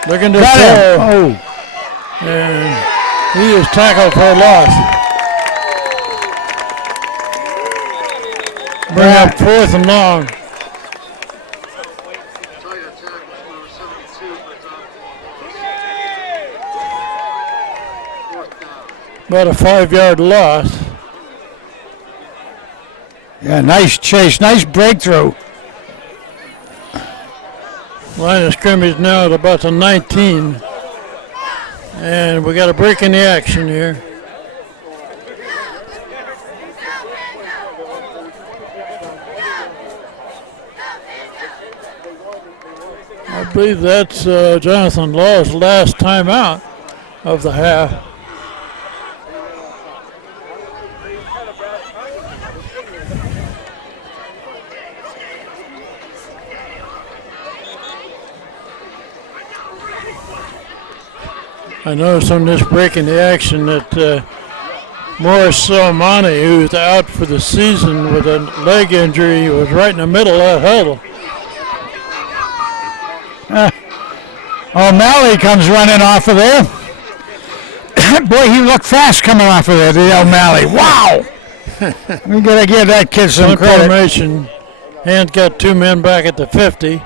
Looking to Got him. throw. Oh, And he is tackled for a loss. Bring up 4th and long. Tight attack was for 72 for Tom Fourth down. About a 5-yard loss. yeah, nice chase, nice breakthrough. Line of scrimmage now at about the 19. And we got a break in the action here. believe that's Jonathan Law's last time out of the half. I noticed on this break in the action that Morris Solomani, who's out for the season with a leg injury, was right in the middle of that huddle. O'Malley comes running off of there. Boy, he looked fast coming off of there, the O'Malley. Wow! We gotta give that kid some Punt credit. formation. Hand got 2 men back at the 50.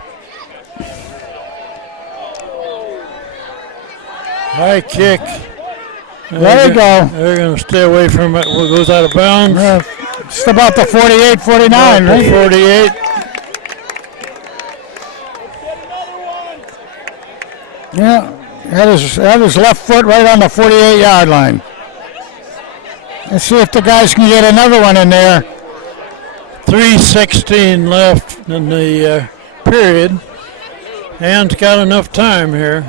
High kick. There you go. They're going to stay away from it. It goes out of bounds. Just about the 48, 49, About the right? 48. Yeah, that is left foot right on the 48-yard line. Let's see if the guys can get another one in there. 3:16 left in the period. Hand's got enough time here.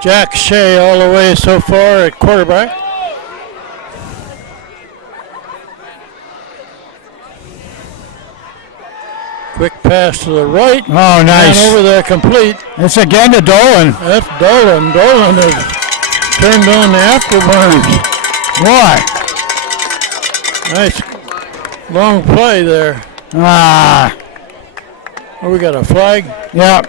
Jack Shea all the way so far at quarterback. Quick pass to the right. Oh, nice. And over there complete. It's again to Dolan. That's Dolan. Dolan has turned on the afterburns. Boy. Nice long play there. Ah, Oh, we got a flag. yeah.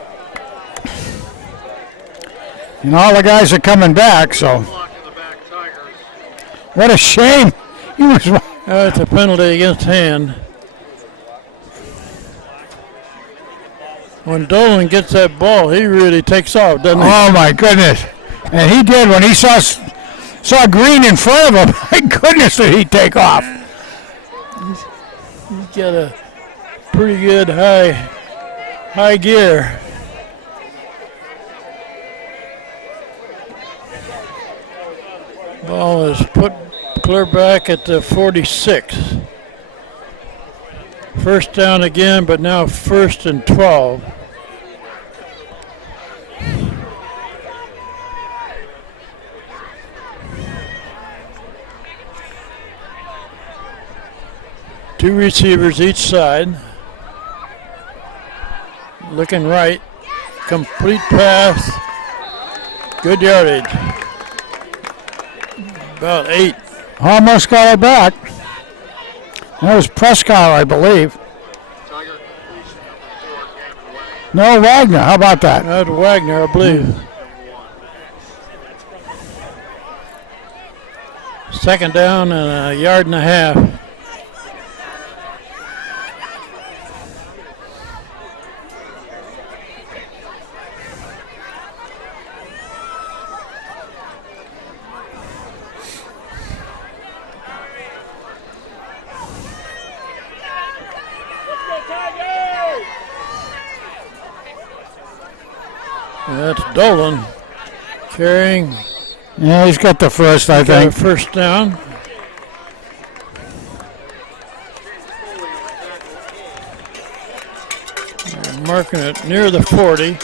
And all the guys are coming back, so Block in the back, Tigers. what a shame. He was. It's a penalty against Hand. When Dolan gets that ball, he really takes off, doesn't he? Oh my goodness! And he did when he saw Green in front of him. My goodness, did he take off? He's got a pretty good high gear. Ball is put clear back at the 46. First down again, but now 1st and 12. Two receivers each side. Looking right. Complete pass. Good yardage. About 8. Almost got it back. That was Prescott, I believe. Tiger completion number 4, game away. No, Wagner. How about that? That's Wagner, I believe. Second down and a yard and a half. That's Dolan carrying. Yeah, he's got the first, I Got a think. first down. They're marking it near the 40.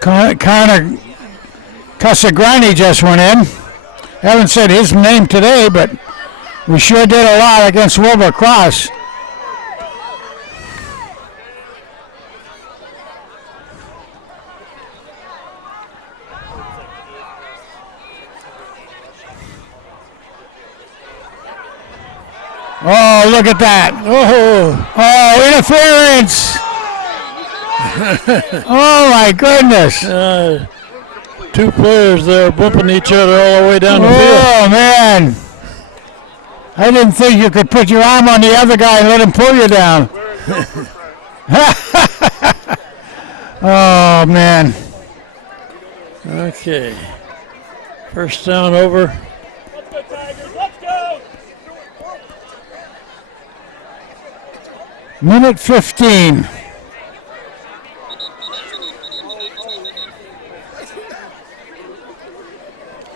Connor Casagrani just went in. Haven't said his name today, but we sure did a lot against Wilbur Cross. Oh, look at that. Oh, interference. Oh, my goodness. Two players there bumping each other all the way down the field. Oh, man. I didn't think you could put your arm on the other guy and let him pull you down. Oh, man. Okay. First down over. Minute 15.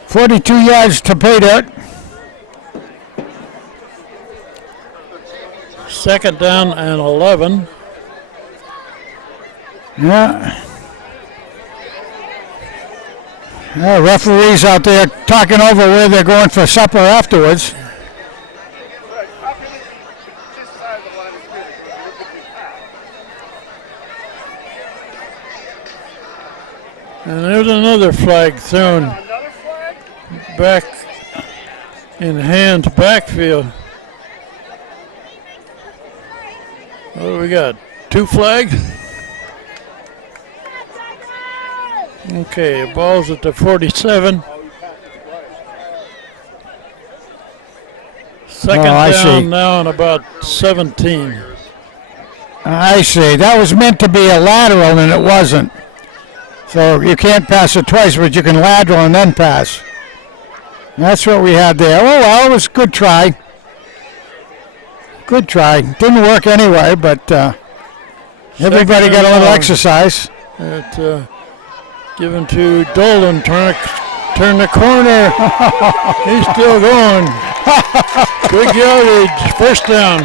.42 yards to pay dirt. Second down and 11. Yeah. Referees out there talking over where they're going for supper afterwards. And there's another flag thrown back in Hand's backfield. What do we got? 2 flags? Okay, ball's at the 47. Second I see. down now and about 17. I see. That was meant to be a lateral and it wasn't. So you can't pass it twice, but you can lateral and then pass. That's what we had there. Oh, well, it was a good try. Good try. Didn't work anyway, but everybody got a little exercise. Given to Dolan, turn the corner. He's still going. Good yardage, first down.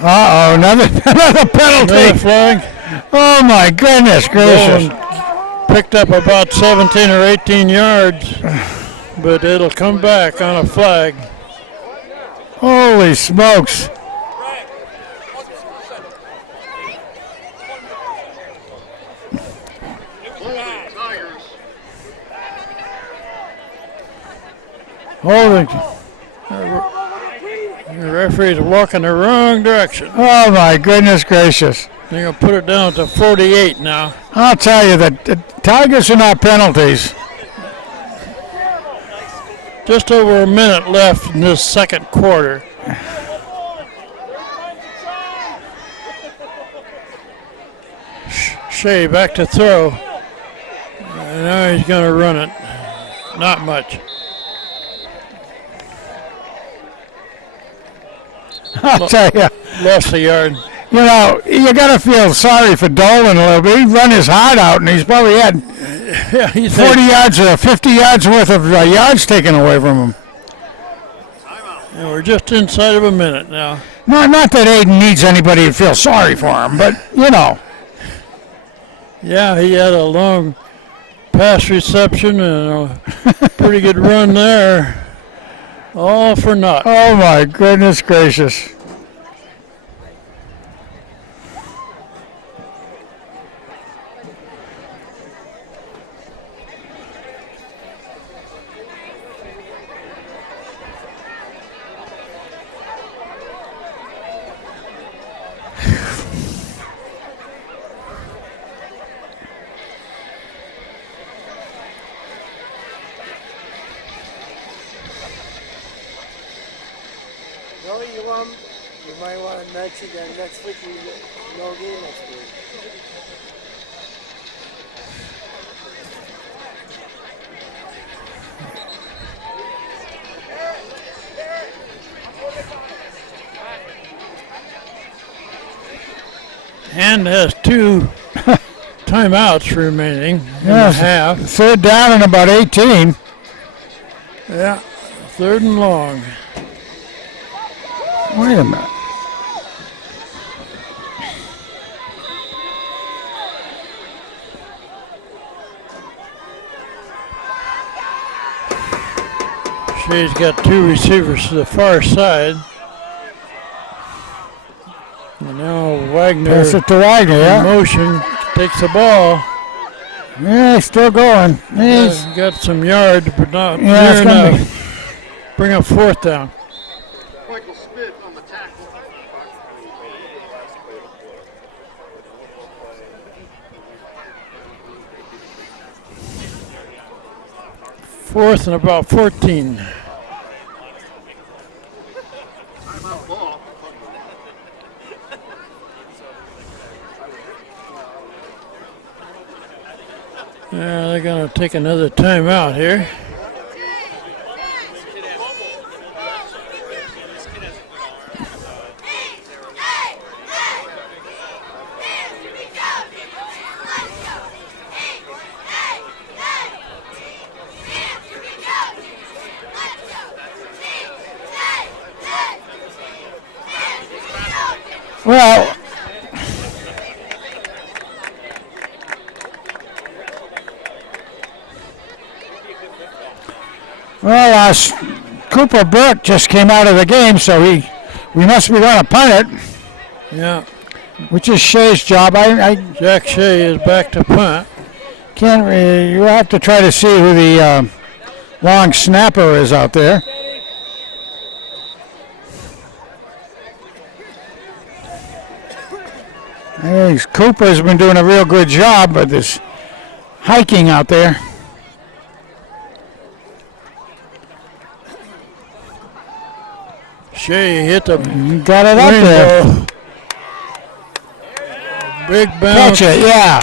Uh-oh, another penalty. Another flag. Oh, my goodness gracious. Dolan picked up about 17 or 18 yards, but it'll come back on a flag. Holy smokes. Tigers. Holy. The referee's walking the wrong direction. Oh, my goodness gracious. They're going to put it down to 48 now. I'll tell you that the Tigers are not penalties. Just over a minute left in this second quarter. Shea back to throw. And now he's going to run it. Not much. I'll tell you. Lost a yard. You know, you got to feel sorry for Dolan a little bit. He run his heart out, and he's probably had Yeah, he's 40 yards or 50 yards worth of yards taken away from him. And we're just inside of a minute now. Not that Aiden needs anybody to feel sorry for him, but, you know. Yeah, he had a long pass reception and a pretty good run there. All for naught. Oh, my goodness gracious. No, you might want to mention that next week we no game next week. And has 2 timeouts remaining in the Yes. half. Third down and about 18. Yeah, third and long. Wait a minute. Shea's got 2 receivers to the far side. And now Wagner Pass it to Wagner, in yeah. motion takes the ball. Yeah, he's still going. He's, Got some yards, but not yeah, it's near going to enough. Bring up fourth down. Michael Smith on the tackle. Fourth and about 14. Timeout ball. They're going to take another timeout here. Well, Cooper Burke just came out of the game, so we must be going to punt it, Yeah, which is Shea's job. I Jack Shea is back to punt. can't. You have to try to see who the long snapper is out there. I think Cooper's been doing a real good job with this hiking out there. Shea hit the You got it up there. window. Big bounce. Catch it, yeah.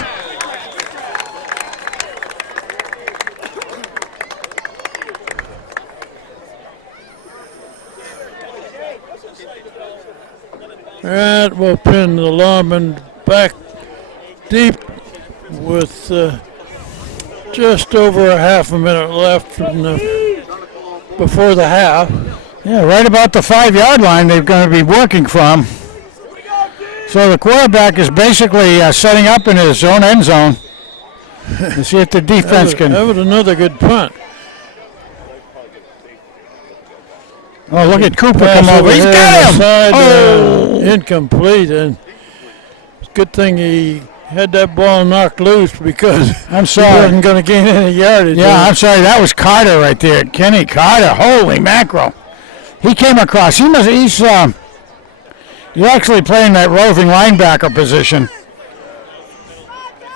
That will pin the lawman back deep with just over a half a minute left from before the half. Yeah, right about the 5-yard line they're going to be working from. So the quarterback is basically setting up in his own end zone to see if the defense That can. was another good punt. Oh, look at Cooper Pass come over. He's here got on him! the side, Oh! incomplete, and it's a good thing he had that ball knocked loose because I'm he sorry. wasn't going to gain any yardage. Yeah, I'm sorry. That was Carter right there. Kenny Carter. Holy mackerel. He came across. He's actually playing that roving linebacker position.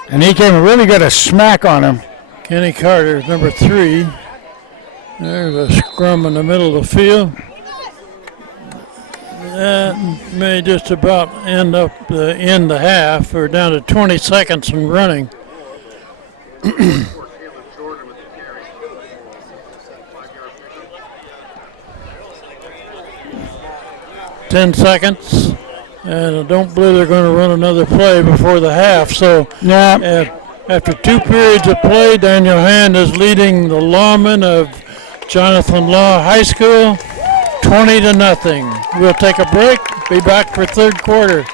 And he came and really got a smack on him. Kenny Carter, number 3. There's a scrum in the middle of the field. That may just about end the half. We're down to 20 seconds and running. Caleb Jordan with the carry. 5-yard pickup. 10 seconds. And I don't believe they're going to run another play before the half. So Yeah. after 2 periods of play, Daniel Hand is leading the lawmen of Jonathan Law High School 20-0. We'll take a break. Be back for third quarter.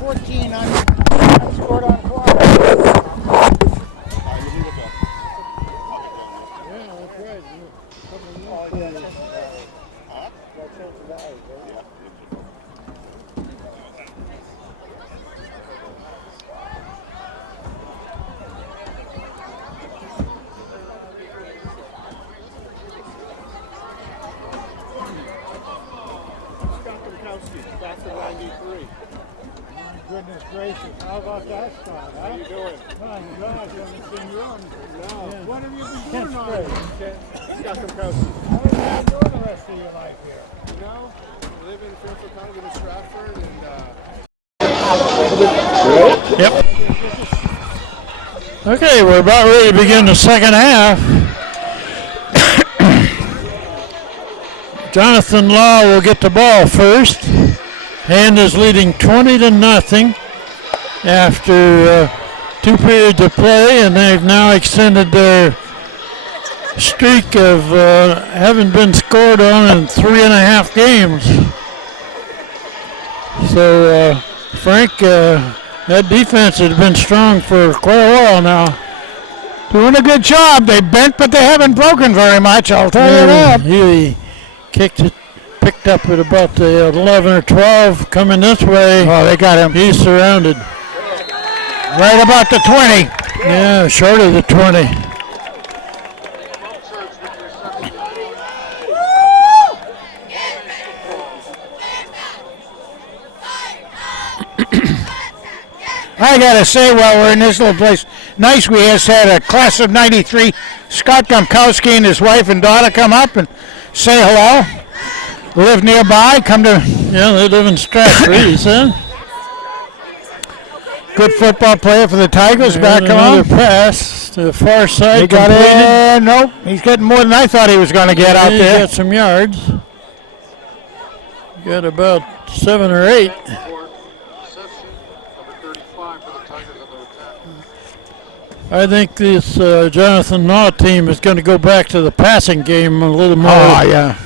14 scored on quarter. Goodness gracious, how about that, Scott? How you doing? My God, you haven't seen you on. No. What have you been doing all day? Scott Domkowski. What are you doing the rest of your life here? You know, I live in Fairfield County, in Stratford, and Yep. Okay, we're about ready to begin the second half. Jonathan Law will get the ball first. Hand is leading 20-0 after 2 periods of play, and they've now extended their streak of having been scored on in 3.5 games. So, Frank, that defense has been strong for quite a while now. Doing a good job. They bent, but they haven't broken very much, I'll tell you that. He kicked it, picked up at about the 11 or 12, coming this way. Oh, they got him He's surrounded. right about the 20. Yeah, short of the 20. I gotta say, while we're in this little place, nice we just had a class of '93, Scott Domkowski and his wife and daughter come up and say hello. live nearby, come to Yeah, they live in Stratford, he said. good football player for the Tigers. And Back another on. pass to the far side. He got completed. in. Nope. He's getting more than I thought he was going to get out He there. got some yards. Got about 7 or 8. Court, reception, number 35 for the Tigers on the attack. I think this Jonathan Law team is going to go back to the passing game a little more Oh, yeah.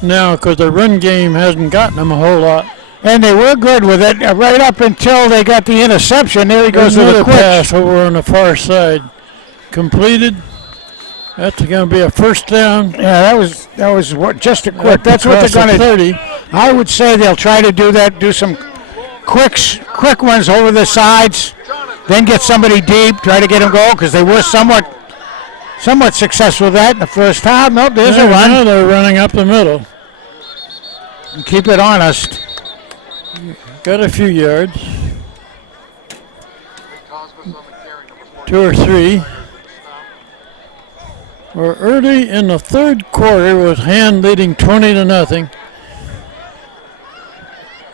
now because the run game hasn't gotten them a whole lot. And they were good with it right up until they got the interception. There he goes to the Another quick. pass over on the far side. Completed. That's going to be a first down. Yeah, that was just a quick. That's what they're Across the going to 30. I would say they'll try to do that, do some quick ones over the sides, then get somebody deep, try to get them go, because they were somewhat successful with that in the first half. Nope, there's a Now run. they're running up the middle. Keep it honest. Got a few yards. Cosmos on the carry, number 2 or 3. We're early in the third quarter with Hand leading 20-0.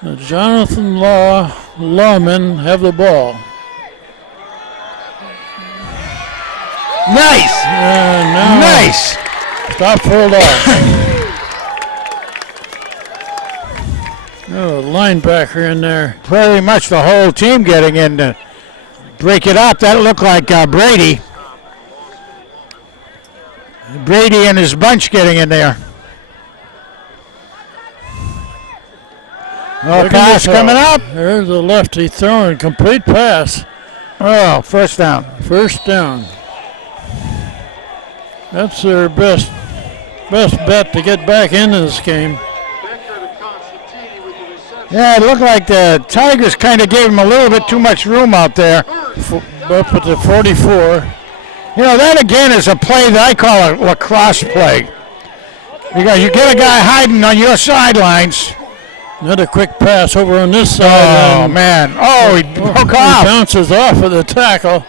The Jonathan Lawmen have the ball. Nice, And now nice. stop, hold off. Oh, linebacker in there. Very much the whole team getting in to break it up. That looked like Brady. Brady and his bunch getting in there. Oh, Look at pass this coming out. up. There's a lefty throwing complete pass. Oh, first down. First down. That's their best bet to get back into this game. Becker to Constantini with the reception. Yeah, it looked like the Tigers kind of gave him a little bit too much room out there. Up at the 44. You know, that again is a play that I call a lacrosse play. Because you get a guy hiding on your sidelines. Another quick pass over on this Oh, side. and man. Oh, he broke he off. bounces off of the tackle,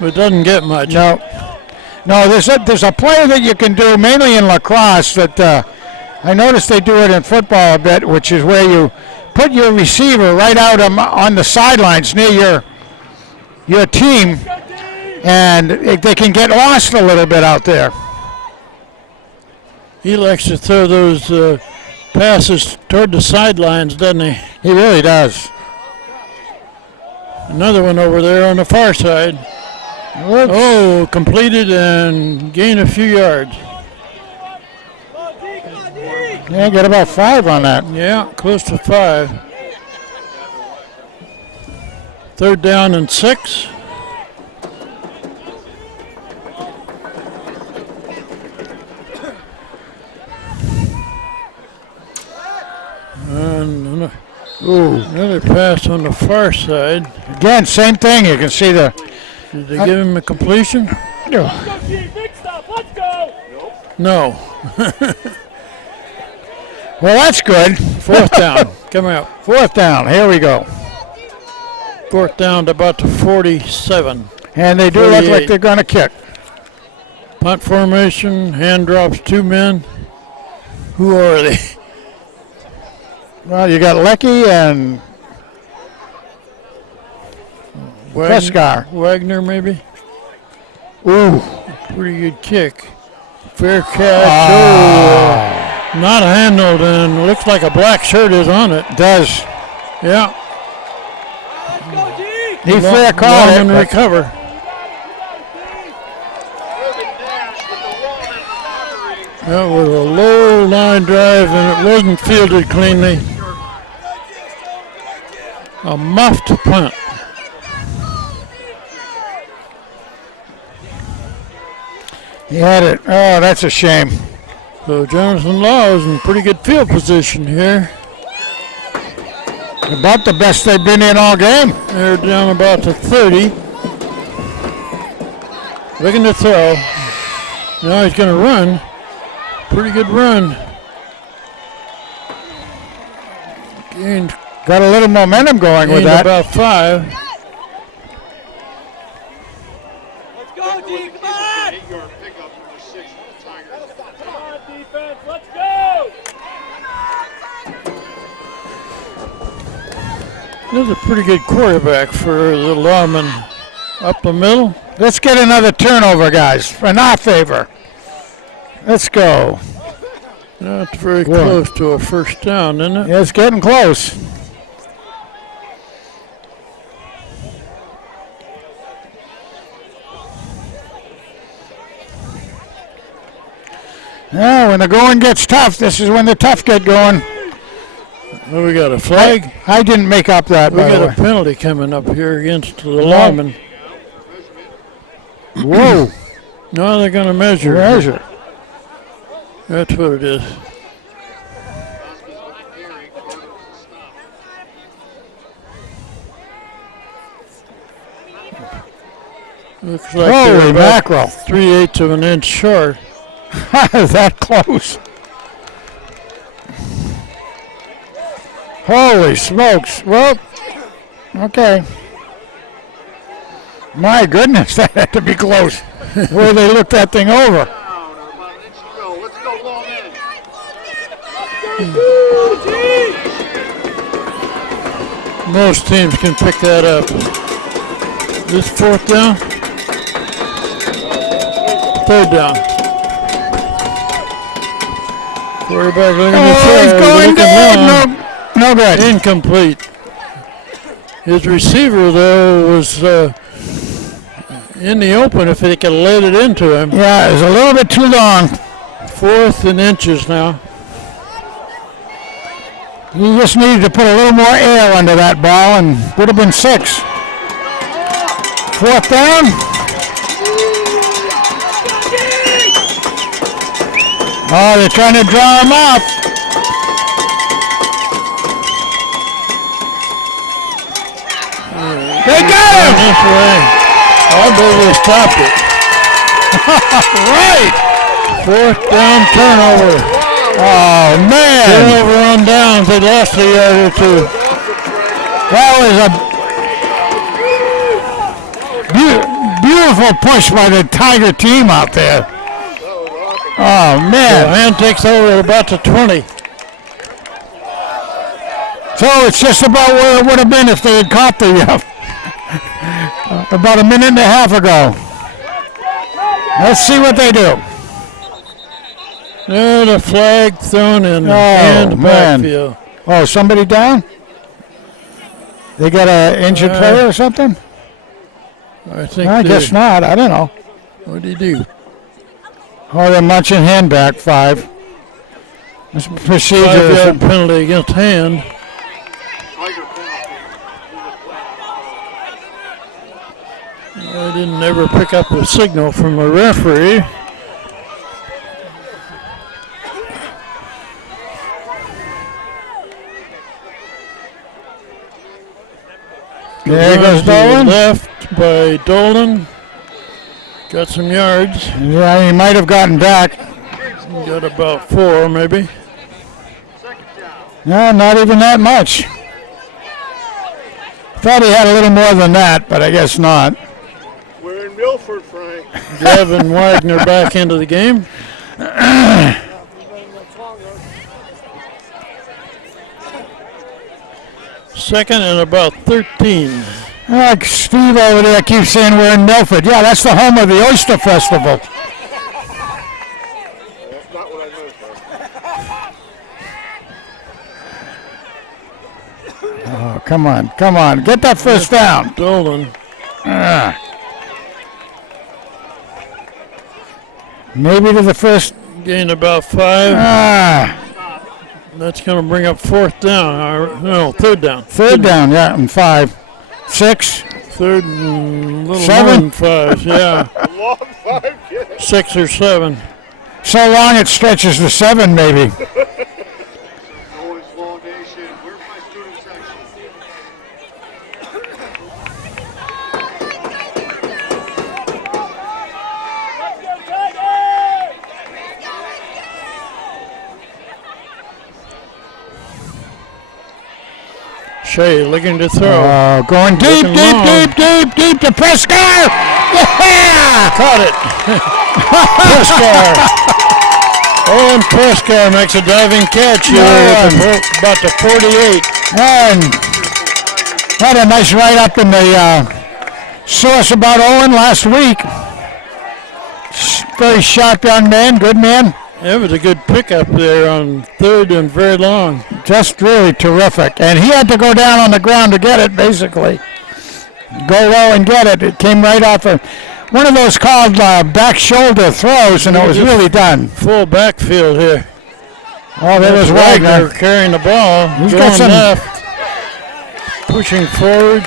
but doesn't get much. No. No, there's a play that you can do mainly in lacrosse that I noticed they do it in football a bit, which is where you put your receiver right out on the sidelines near your team, and they can get lost a little bit out there. He likes to throw those passes toward the sidelines, doesn't he? He really does. Another one over there on the far side. Whoops. Oh, completed and gained a few yards. Yeah, get about 5 on that. Yeah, close to 5. Third down and 6. And another pass on the far side. Again, same thing. You can see the. Did they give him a completion? No. Well, that's good. Fourth down. Come out. Fourth down. Here we go. Fourth down to about the 47. And they do look 48. like they're going to kick. Punt formation. Hand drops 2 men. Who are they? Well, you got Lecky and Prescar. Wagner, maybe? Ooh. Pretty good kick. Fair catch. Oh, not handled, and looks like a black shirt is on it. Does. Yeah. He fair caught it. And but- recover. Logan Nash with the Lawman recovery. That was a low line drive, and it wasn't fielded cleanly. A muffed punt. He had it. Oh, that's a shame. So Jonathan Law is in pretty good field position here. About the best they've been in all game. They're down about to 30. Looking to throw. Now he's going to run. Pretty good run. Gained Got a little momentum going with that. about 5. Let's go, D, come on! 8-yard pickup, number 6 for the Tigers. Come on, defense, let's go! This is a pretty good quarterback for the Lawman. Up the middle. Let's get another turnover, guys, in our favor. Let's go. That's very close to a first down, isn't it? Yeah, it's getting close. Yeah, when the going gets tough, this is when the tough get going. Well, we got a flag. I didn't make up that, We by the got a way. penalty coming up here against the Lawman. Whoa. No, they're going to measure. Measure. That's what it is. Looks like Holy they're about mackerel. 3/8 of an inch short. That close. Holy smokes. Well, okay. My goodness, that had to be close. Where they looked that thing over. Down, about an inch to go. Let's go, Lawman. Most teams can pick that up. This fourth down. Third down. Quarterback looking to Oh, throw. he's going looking down. long. No good. Incomplete. His receiver, though, was in the open if they could have laid it into him. Yeah, it was a little bit too long. 4th and inches now. You just needed to put a little more air under that ball and would have been 6. 4th down. Oh, they're trying to draw him off. They got him! This way. I bet they stopped it. Right! 4th down turnover. Oh, man. Turnover on downs. They lost a yard or two. That was a beautiful push by the Tiger team out there. Oh, The man. hand takes over at about the 20. So it's just about where it would have been if they had caught the about a minute and a half ago. Let's see what they do. And a flag thrown in the hand man. backfield. Oh, somebody down? They got an injured player or something? I think I guess not. I don't know. What did he do? Oh, they're munching hand back 5. This procedure 5-yard is penalty against hand. Tiger penalty. I didn't ever pick up a signal from a referee. there goes To the Dolan. left by Dolan. Got some yards. Yeah, he might have gotten back. Got about 4 maybe. No, not even that much. Thought he had a little more than that, but I guess not. We're in Milford, Frank. Gavin Wagner back into the game. Second and about 13. Like Steve over there keeps saying we're in Milford. Yeah, that's the home of the Oyster Festival. That's not what I meant, Frank. Oh, come on, come on. Get that first down. Dolan. Maybe to the first. Gained about 5. That's going to bring up 4th down. No, 3rd down. Third down, yeah, and 5. 6. 3rd and a little 7. more than 5. Yeah, Long 5 kids. 6 or 7. So long it stretches to 7, maybe. Noise Law Nation. Where's my student section? Shea looking to throw. Going deep, Looking deep, long. deep, deep, deep to Prescott. Yeah! Caught it. Prescar. Owen Prescar makes a diving catch here at about the 48. And Had a nice write-up in the Source about Owen last week. Very sharp young man, good man. It was a good pickup there on third and very long. Just really terrific. And he had to go down on the ground to get it, basically. Go low and get it. It came right off of one of those called back shoulder throws, and it was really done. Full backfield here. Oh, there was Wagner. Carrying the ball. He's going got some left. Pushing forward.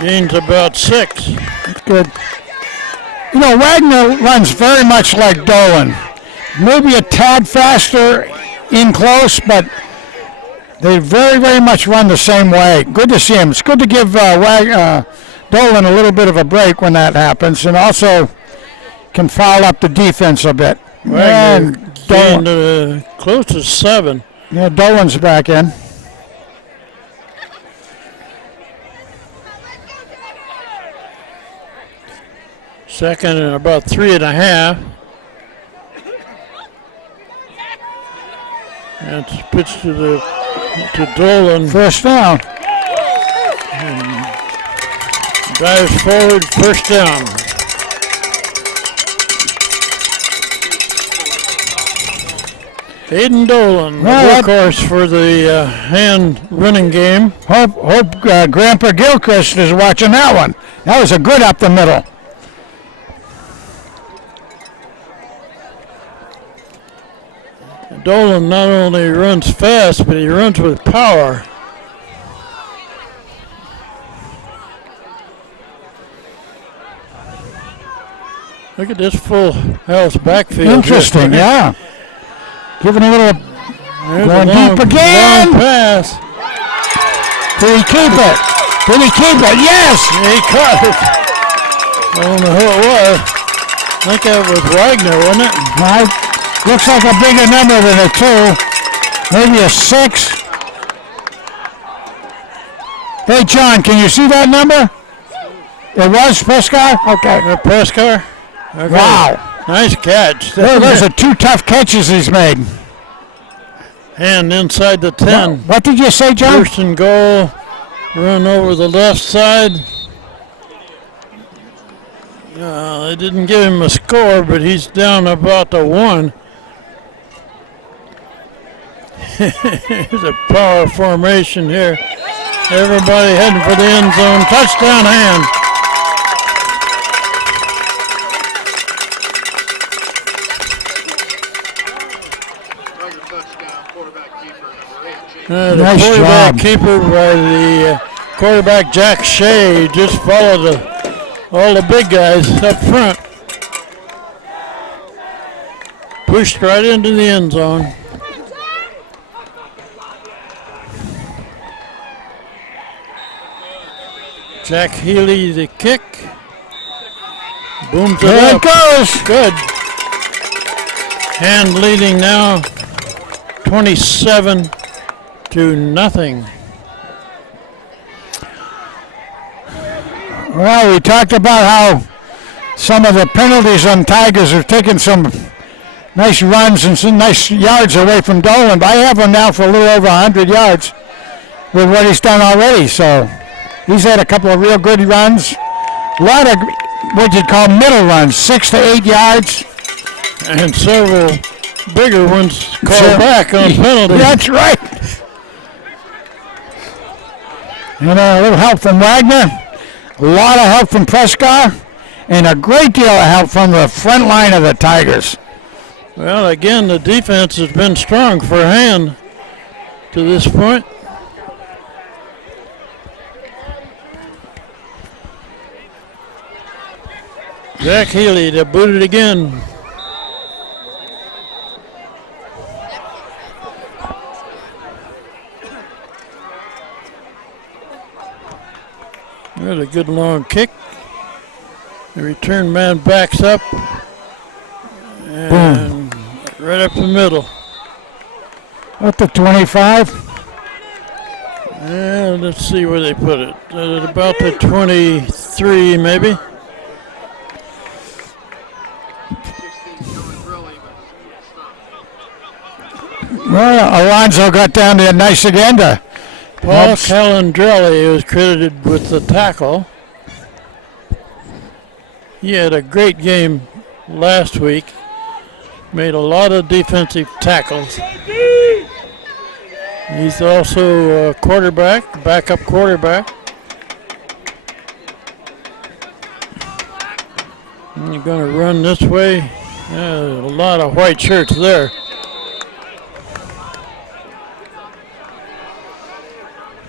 Gains about 6. That's good. You know, Wagner runs very much like Dolan. Maybe a tad faster in close, but they very, very much run the same way. Good to see him. It's good to give Dolan a little bit of a break when that happens, and also can foul up the defense a bit. Wagner And Dolan, gained close to 7. yeah, Dolan's back in. Second and about 3.5. And it's pitched to Dolan. First down. Drives forward, first down. Aiden Dolan, Well, the workhorse for the hand running game. Hope Grandpa Gilchrist is watching that one. That was a good up the middle. Dolan not only runs fast, but he runs with power. Look at this full house backfield. Interesting, here. yeah. Giving a little, There's going a long, deep again. long pass. Did he keep it? Did he keep it? Yes! He caught it. I don't know who it was. I think that was Wagner, wasn't it? Looks like a bigger number than a 2. Maybe a 6. Hey, John, can you see that number? It was Prescott? Okay. Prescott? Okay. Wow. Nice catch. Those are 2 tough catches he's made. And inside the 10. What did you say, John? First and goal. Run over the left side. They didn't give him a score, but he's down about the 1. Here's a power formation here. Everybody heading for the end zone. Touchdown hand. Another touchdown, quarterback keeper, number 8, James. The Nice quarterback job. keeper by the quarterback Jack Shea just followed all the big guys up front. Pushed right into the end zone. Jack Healy the kick. Booms it There up. it goes. Good. Hand leading now 27-0. Well, we talked about how some of the penalties on Tigers have taken some nice runs and some nice yards away from Dolan. But I have him now for a little over 100 yards with what he's done already. So he's had a couple of real good runs. A lot of what you'd call middle runs, 6 to 8 yards. And several bigger ones called Sure. back on penalties. That's right. And a little help from Wagner. A lot of help from Prescott. And a great deal of help from the front line of the Tigers. Well, again, the defense has been strong for hand to this point. Jack Healy to boot it again. There's a good long kick. The return man backs up. And right up the middle. At the 25. And let's see where they put it. At about the 23, maybe. 16 going really, but Well, Alonzo got down there nice again to Paul That's- Calandrelli was credited with the tackle. He had a great game last week. Made a lot of defensive tackles. He's also a quarterback, backup quarterback. And you're going to run this way. A lot of white shirts there.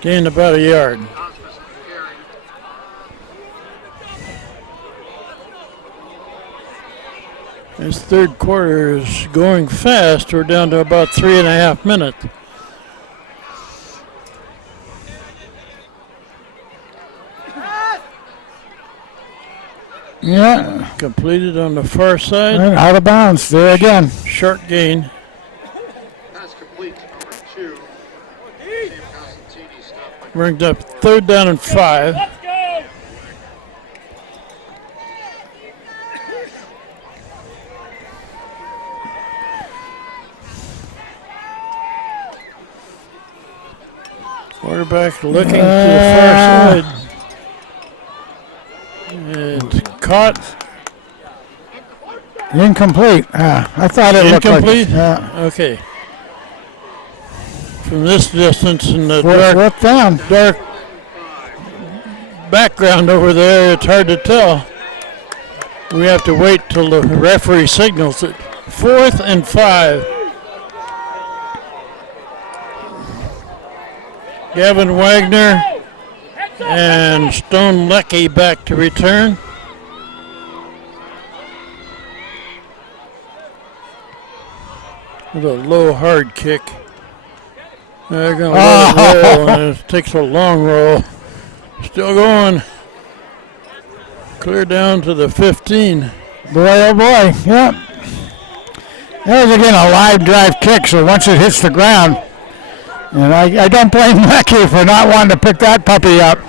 Gained about a yard. This third quarter is going fast. We're down to about 3.5 minutes. Yeah, Completed on the far side. out of bounds there again. Short gain. Pass complete to number 2. Dave Costantini stopped by Brings up 3rd down and 5. Quarterback looking to the far side. It's caught. Incomplete. I thought it Incomplete? looked like. Okay. From this distance in the Fourth down. dark background over there, it's hard to tell. We have to wait till the referee signals it. 4th and 5. Gavin Wagner and Stone Leckie back to return. With a low hard kick. They're going to let it roll, and it takes a long roll. Still going. Clear down to the 15. Boy, oh boy. Yep. There's again a live drive kick, so once it hits the ground, and I don't blame Leckie for not wanting to pick that puppy up.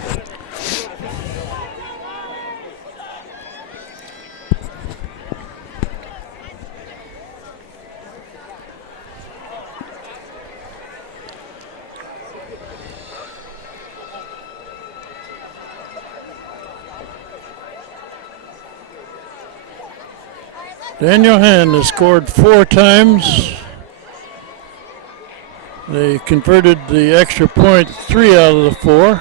Daniel Hand has scored 4 times. They converted the extra point 3 out of the 4.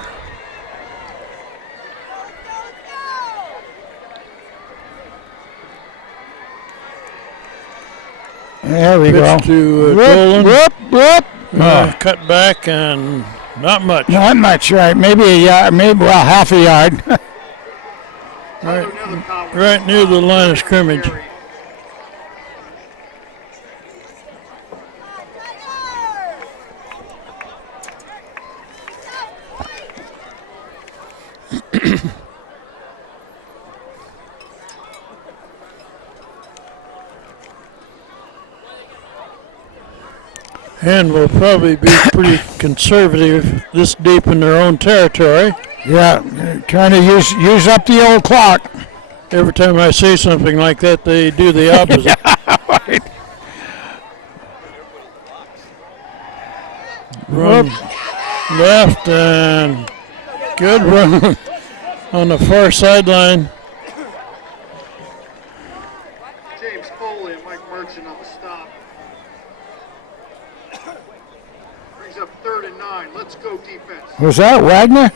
There we go. Pitch to Dolan. Cut back and not much. Not much, right? Maybe a yard, maybe half a yard. Right near the line of scrimmage. And will probably be pretty conservative this deep in their own territory. Yeah, trying to use up the old clock. Every time I say something like that, they do the opposite. Right. Run left and good run on the far sideline. James Foley and Mike Merchant on the stop. Brings up 3rd and 9. Let's go defense. Was that Wagner?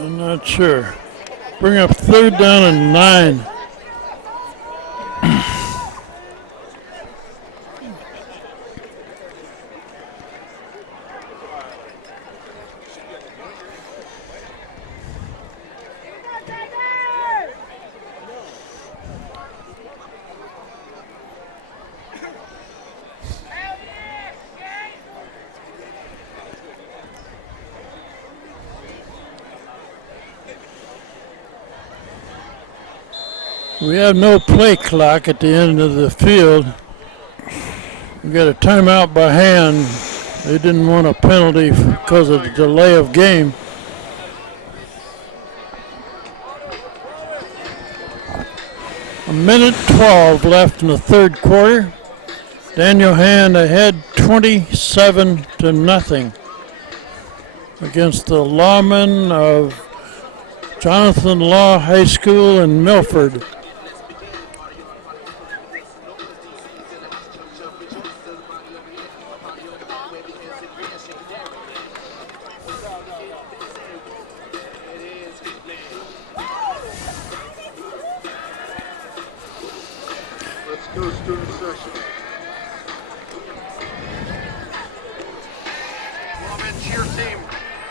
I'm not sure. Bring up 3rd down and 9. We have no play clock at the end of the field. We got a timeout by hand. They didn't want a penalty because of the delay of game. A minute 12 left in the third quarter. Daniel Hand ahead 27-0. against the lawmen of Jonathan Law High School in Milford. Let's go, student session. Woman cheer team,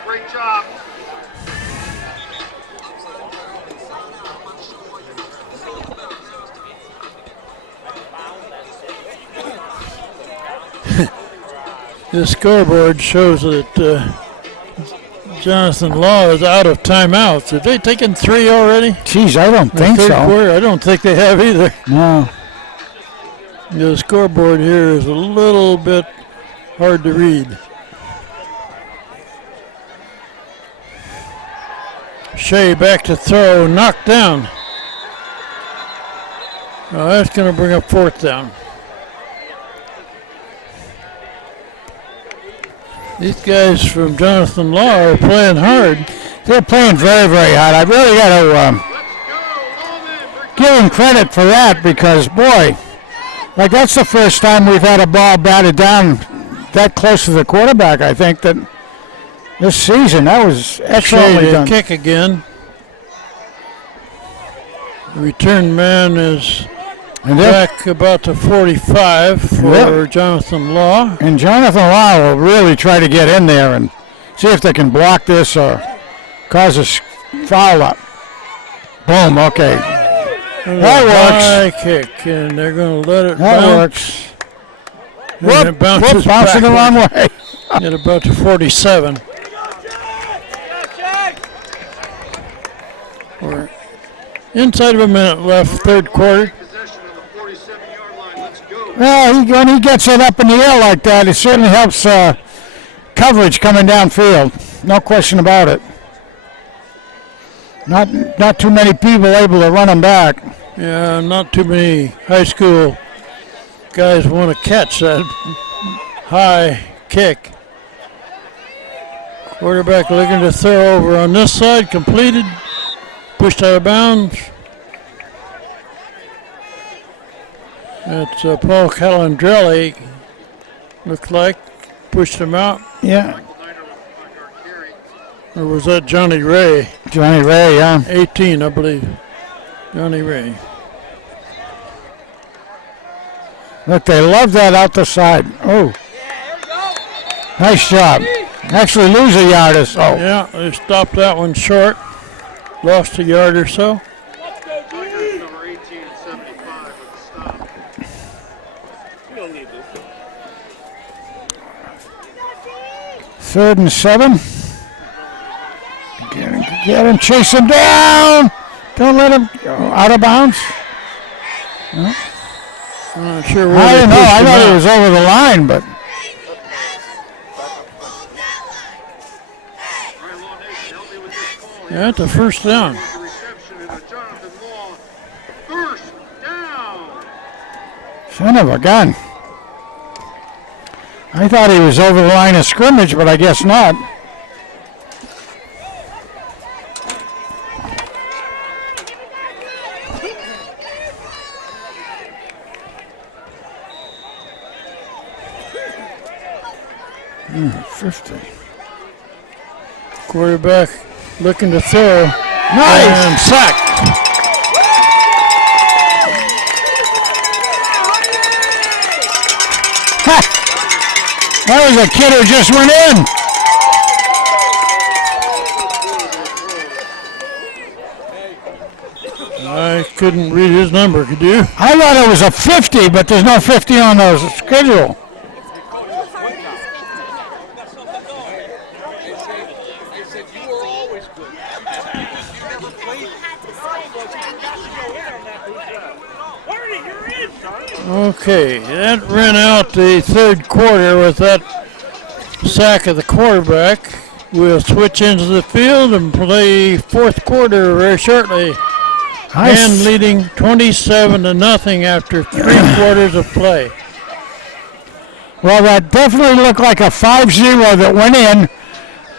great job. The scoreboard shows that Jonathan Law is out of timeouts. Have they taken 3 already? Geez, I don't think Third so. quarter? I don't think they have either. No. The scoreboard here is a little bit hard to read. Shea back to throw, knocked down. Well, that's going to bring up 4th down. These guys from Jonathan Law are playing hard. They're playing very, very hard. I really got to give them credit for that because, boy, like that's the first time we've had a ball batted down that close to the quarterback, I think, that this season. That was excellently Shea done. kick again. The return man is And they're- back about to 45 for Yep. Jonathan Law. And Jonathan Law will really try to get in there and see if they can block this or cause a foul up. Boom, okay. That works. High kick, and they're going to let it That bounce. works. And it bounces bouncing the wrong way. at about to 47. We're inside of a minute left, third quarter. Possession on the 47-yard line. Let's go. Well, when he gets it up in the air like that, it certainly helps coverage coming downfield. No question about it. Not too many people able to run him back. Yeah, not too many high school guys want to catch that high kick. Quarterback looking to throw over on this side, completed, pushed out of bounds. It's Paul Calandrelli, looks like, pushed him out. Yeah, Or was that Johnny Ray? Johnny Ray, yeah. 18, I believe. Johnny Ray. Look, they love that out the side. Oh, nice job. Actually lose a yard or so. Yeah, they stopped that one short. Lost a yard or so. Tigers number 18 and 75 with the stop. We don't need this. 3rd and 7. Get him, chase him down. Don't let him go out of bounds. I'm not sure where I they don't know. pushed I him thought out. he was over the line, but Ryan Law Nation, help me with this call. Yeah, it's a first down. The reception and a Jonathan Law. First down. son of a gun. I thought he was over the line of scrimmage, but I guess not. Hmm, 50. Quarterback looking to throw. Nice! And sacked. That was a kid who just went in. I couldn't read his number, could you? I thought it was a 50, but there's no 50 on the schedule. Okay, that ran out the third quarter with that sack of the quarterback. We'll switch into the field and play fourth quarter very shortly. And leading 27-0 after 3 quarters of play. Well, that definitely looked like a 5-0 that went in.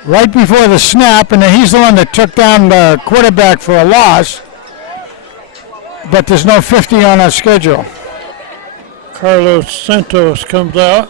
right before the snap, and then he's the one that took down the quarterback for a loss. But there's no 50 on our schedule. Carlos Santos comes out.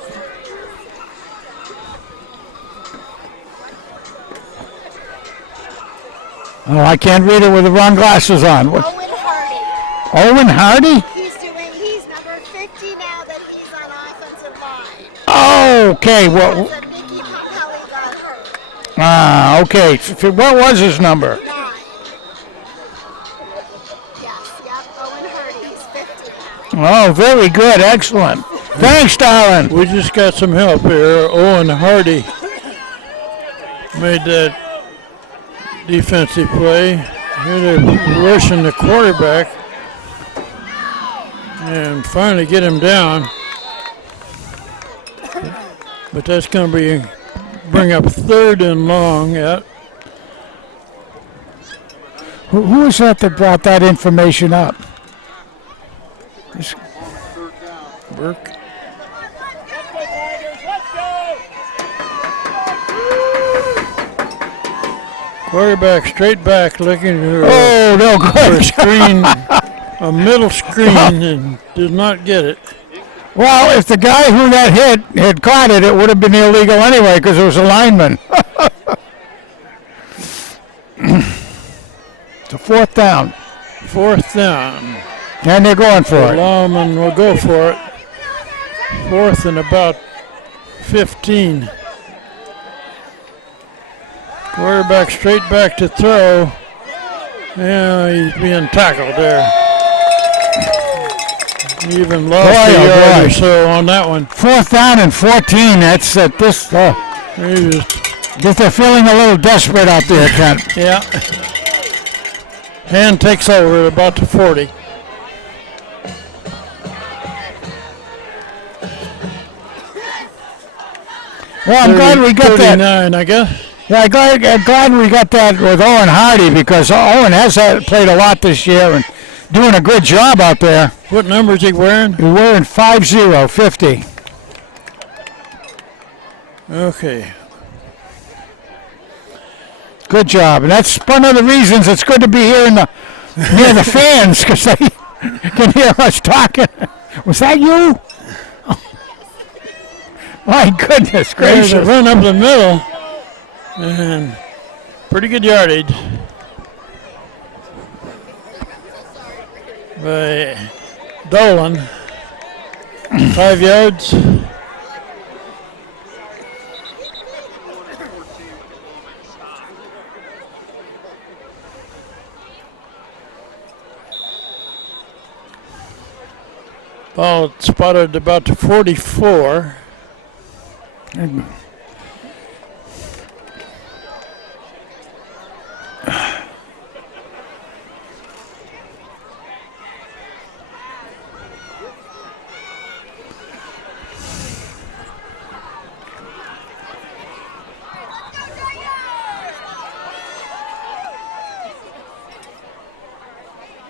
Oh, I can't read it with the wrong glasses on. Owen Hardy. Owen Hardy? He's number 50 now that he's on offensive line. Oh, okay. Well, So Mickey Popelli got hurt. okay. What was his number? 9. Yes, yep, Owen Hardy. He's 50 now. Oh, very good. Excellent. Thanks, darling. We just got some help here. Owen Hardy made that defensive play. Here they're rushing the quarterback and finally get him down. But that's going to bring up 3rd and long. Who was that brought that information up? Burke. Quarterback straight back looking for Oh, no for a good. screen, a middle screen, and did not get it. Well, if the guy who that hit had caught it, it would have been illegal anyway because it was a lineman. It's a 4th down, 4th down. and they're going for it. Lawman will go for it. 4th and about 15. Quarterback straight back to throw. Yeah, he's being tackled there. He even lost Boy, a oh yard boy. or so on that one. 4th down and 14. That's at this. He was, Guess they're feeling a little desperate out there, Kent. yeah. Hand takes over at about the 40. Well, I'm glad we got that. 39, I guess. Yeah, I'm glad we got that with Owen Hardy because Owen has played a lot this year and doing a good job out there. What number is he wearing? He's wearing 50. Okay. Good job, and that's one of the reasons it's good to be here near the fans because they can hear us talking. Was that you? My goodness There's a gracious! run up the middle. And pretty good yardage by Dolan. 5 yards. Ball spotted about to 44.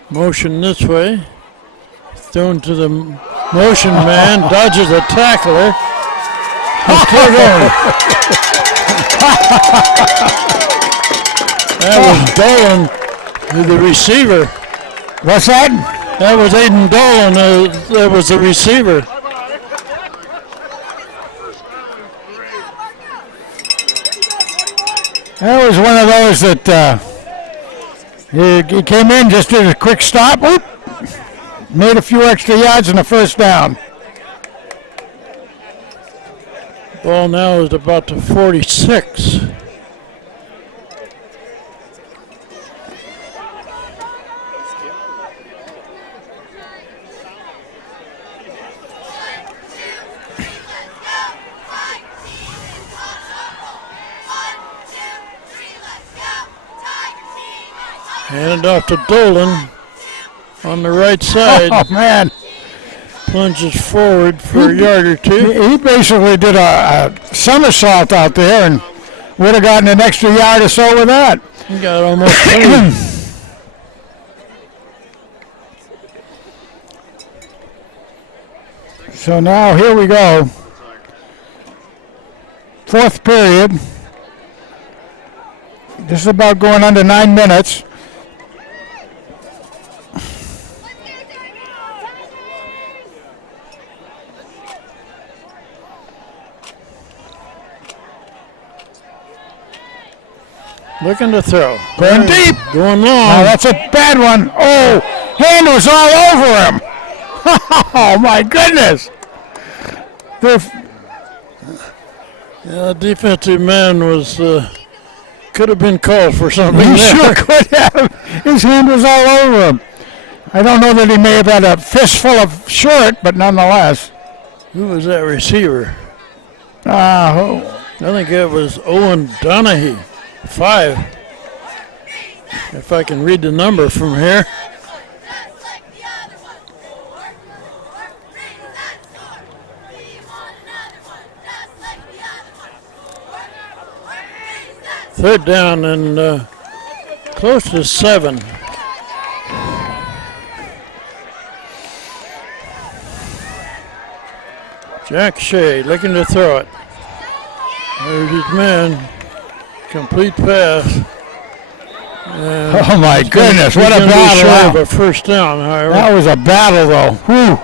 Motion this way. Thrown to the motion man. Dodges a tackler. He's still going. That was Dolan, the receiver. What's that? That was Aiden Dolan. That was the receiver. That was one of those that he came in, just did a quick stop, whoop, made a few extra yards in the 1st down. Ball now is about to 46. Handed off to Dolan on the right side. Oh man, Plunges forward for a yard or two. he basically did a somersault out there and would have gotten an extra yard or so with that. He got almost 3. So now here we go. 4th period. Just about going under 9 minutes. Looking to throw. Going deep. Going Oh, long. that's a bad one. Oh, hand was all over him. Oh, my goodness. Yeah, defensive man was could have been called for something. He there. sure could have. His hand was all over him. I don't know that he may have had a fistful of shirt, but nonetheless. Who was that receiver? Uh, I think it was Owen Donahue, 5. If I can read the number from here. Third down and close to 7. Jack Shea looking to throw it. There's his man. Complete pass. And oh, my goodness. What a he's gonna be short battle. of a first down, however. That was a battle, though. Whew.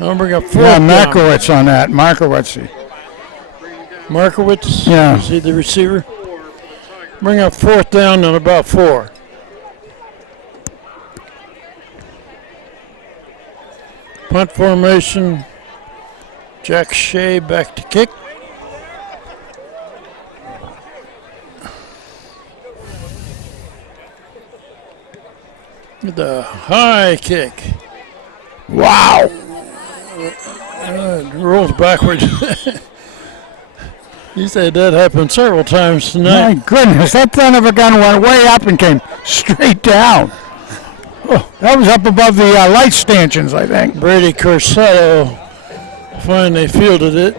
I'll bring up fourth Yeah, down. Markowitz on that. Markowitz. Markowitz, Yeah. is he the receiver? Bring up fourth down and about 4. Punt formation. Jack Shea back to kick. The high kick. Wow. It rolls backwards. You said that happened several times tonight. My goodness, that son of a gun went way up and came straight down. Oh, that was up above the light stanchions, I think. Brady Corsetto finally fielded it.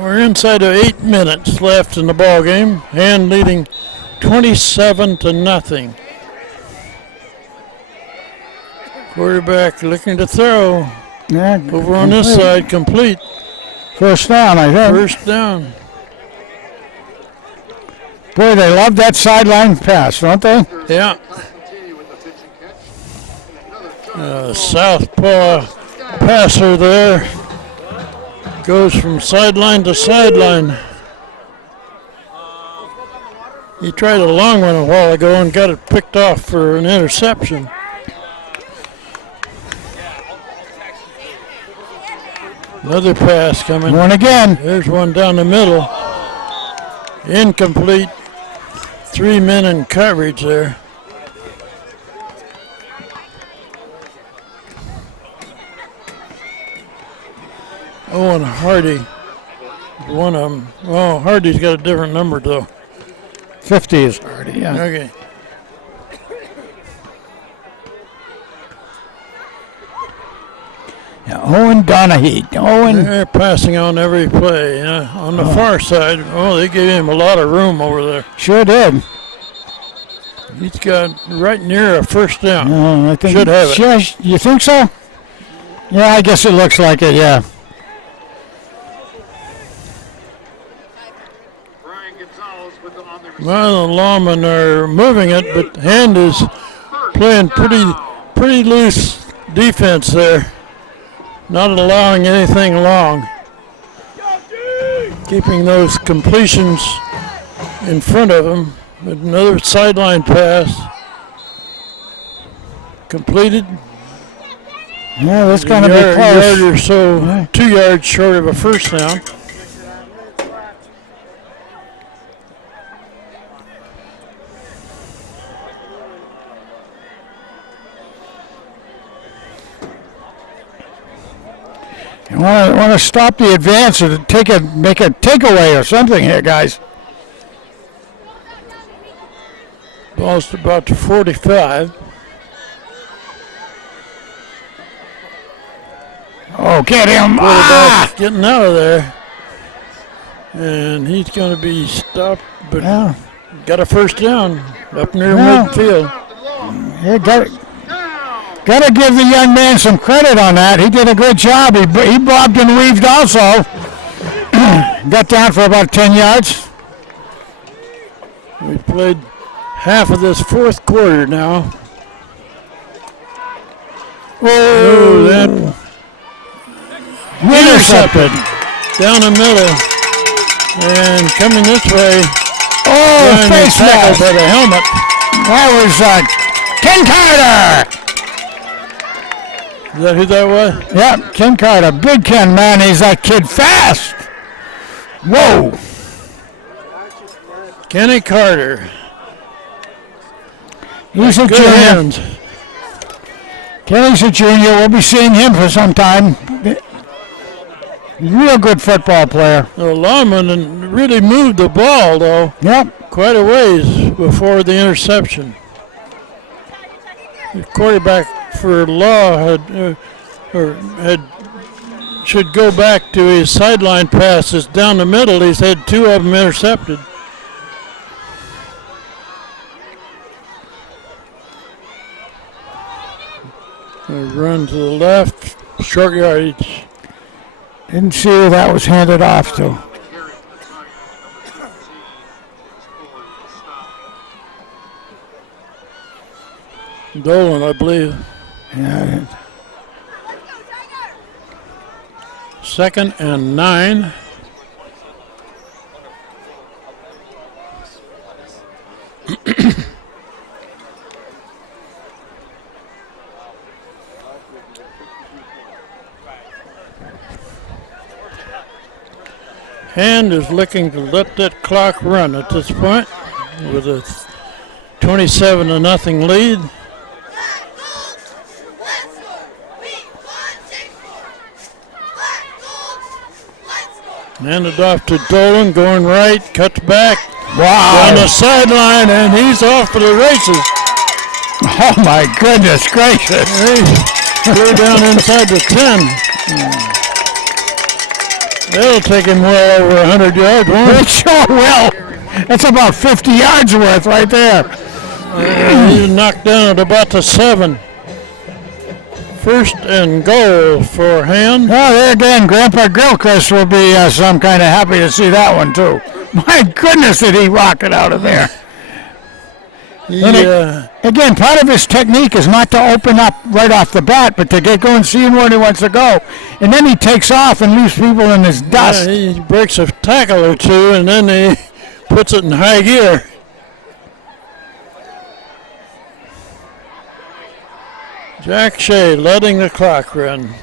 We're inside of 8 minutes left in the ball game. Hand leading 27-0. Quarterback looking to throw. Yeah, Over on this side, complete. First down, I think. First down. Boy, they love that sideline pass, don't they? Yeah. Continue with the pitch and catch. Another Southpaw passer there. Goes from sideline to sideline. He tried a long one a while ago and got it picked off for an interception. Another pass coming. One again. There's one down the middle. Incomplete. 3 men in coverage there. Owen Hardy. One of them. Oh, Hardy's got a different number though. 50 is already, yeah. Okay. Yeah, Owen Donahue. Owen. They're passing on every play. On the far side, they gave him a lot of room over there. Sure did. He's got right near a first down. I think Should have it. Sure, you think so? Yeah, I guess it looks like it, yeah. Brian Gonzalez with the on the receiver. Well, the lawmen are moving it, but Hand is playing pretty loose defense there. Not allowing anything long. Keeping those completions in front of him. But another sideline pass. Completed. Yeah, that's going to be Yard close. or so, Yeah. 2 yards short of a first down. You want to stop the advance or make a takeaway or something here, guys. Ball's about to 45. Oh, get him! Quarterback's getting out of there. And he's going to be stopped, but Yeah. got a first down. up near Well, midfield. Yeah, got to give the young man some credit on that. He did a good job. He bobbed and weaved also. Got down for about 10 yards. We played half of this fourth quarter now. Oh, that intercepted down the middle and coming this way. Oh, face tackled mask. by the helmet. That was Ken Carter. Is that who that was? Yep, Ken Carter. Big Ken, man. He's that kid fast. Whoa. Kenny Carter. He's a Good junior. hands. Kenny's a junior. We'll be seeing him for some time. Real good football player. The lineman really moved the ball, though, Yep. quite a ways before the interception. The quarterback for Law should go back to his sideline passes down the middle. He's had two of them intercepted. Run to the left, short yardage. Didn't see who that was handed off to. Dolan, I believe. Yeah. 2nd and 9. Hand is looking to let that clock run at this point with a 27-0 lead. Handed off to Dolan, going right, cuts back. Wow. On the sideline, and he's off for the races. Oh, my goodness gracious. Clear down inside the 10. That'll take him well over 100 yards, won't It sure will. That's about 50 yards worth right there. He's knocked down at about the 7. 1st and goal for Hand. Oh, there again, Grandpa Gilchrist will be some kind of happy to see that one, too. My goodness, did he rock it out of there. Again, part of his technique is not to open up right off the bat, but to get going, seeing where he wants to go. And then he takes off and leaves people in his dust. He breaks a tackle or two, and then he puts it in high gear. Jack Shea letting the clock run.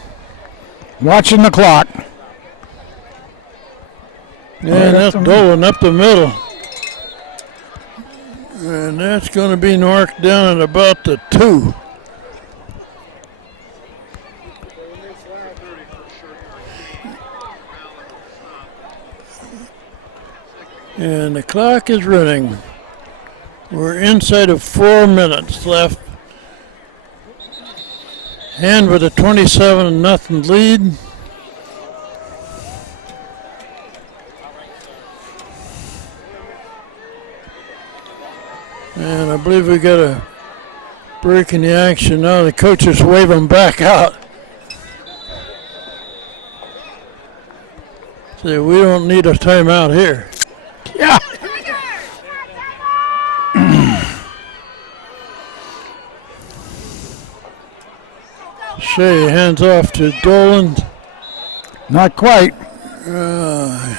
Watching the clock. And that's Dolan up the middle. And that's going to be knocked down at about the 2. And the clock is running. We're inside of 4 minutes left. Hand with a 27-0 lead. And I believe we got a break in the action now. The coaches wave them back out. Say, we don't need a timeout here. Yeah. Shea hands off to Dolan. Not quite. Wagner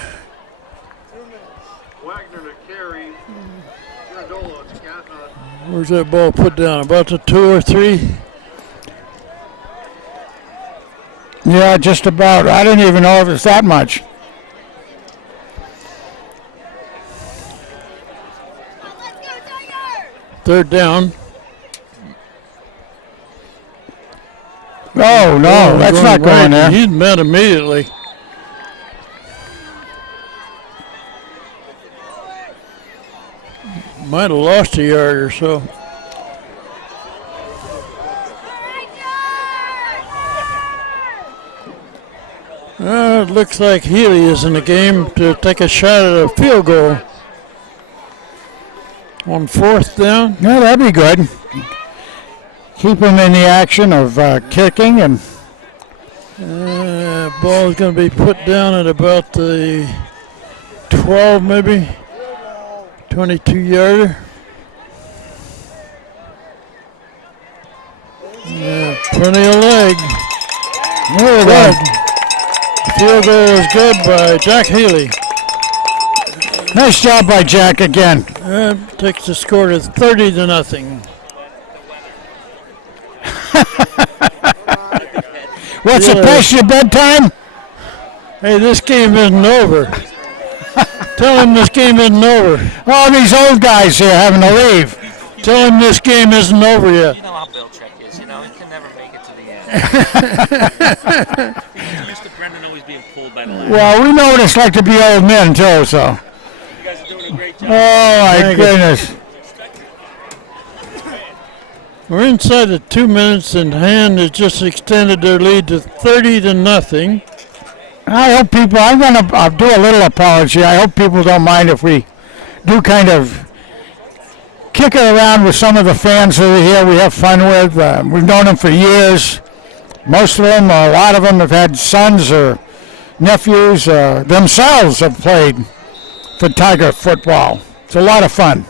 to carry. Giandola to Where's that ball put down? About the 2 or 3? Yeah, just about. I didn't even know if it's that much. Third down. Oh, no, that's not going there. He's met immediately. Might have lost a yard or so. It looks like Healy is in the game to take a shot at a field goal. On 4th down. Yeah, that'd be good. Keep him in the action of kicking and. Ball's going to be put down at about the 12, maybe 22-yarder. Yeah, plenty of leg. Good. Field goal is good by Jack Healy. Nice job by Jack again. Takes the score to 30-0. What's it past your bedtime? Hey, this game isn't over. Tell him this game isn't over. All these old guys here having to leave. Tell him this game isn't over yet. You know how Belichick is, you know, he can never make it to the end. He's used to Brendan always being pulled by the line. Well, we know what it's like to be old men too, so. You guys are doing a great job. Oh my goodness. We're inside the 2 minutes, and Hand has just extended their lead to 30-0. I hope people, I'm going to do a little apology. I hope people don't mind if we do kind of kick it around with some of the fans that are here we have fun with. We've known them for years. Most of them, a lot of them have had sons or nephews themselves have played for Tiger football. It's a lot of fun.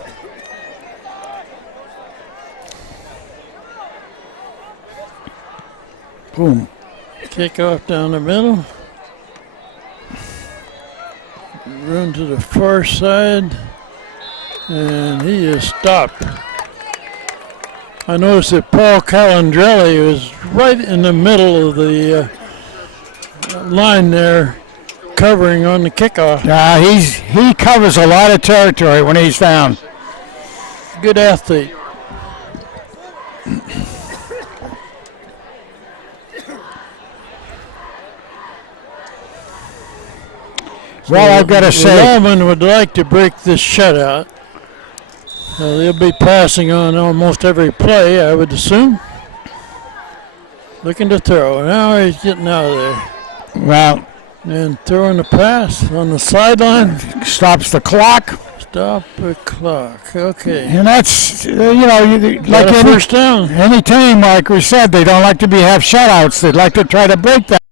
Boom. Kick off down the middle. Run to the far side. And he is stopped. I noticed that Paul Calandrelli was right in the middle of the line there, covering on the kickoff. He covers a lot of territory when he's down. Good athlete. Well, I've got to say, Lawman would like to break this shutout. They'll be passing on almost every play, I would assume. Looking to throw. Now he's getting out of there. well, And throwing the pass on the sideline. stops the clock. Stop the clock. Okay. And that's, like Got a first down. any team, like we said, they don't like to have shutouts. They'd like to try to break that.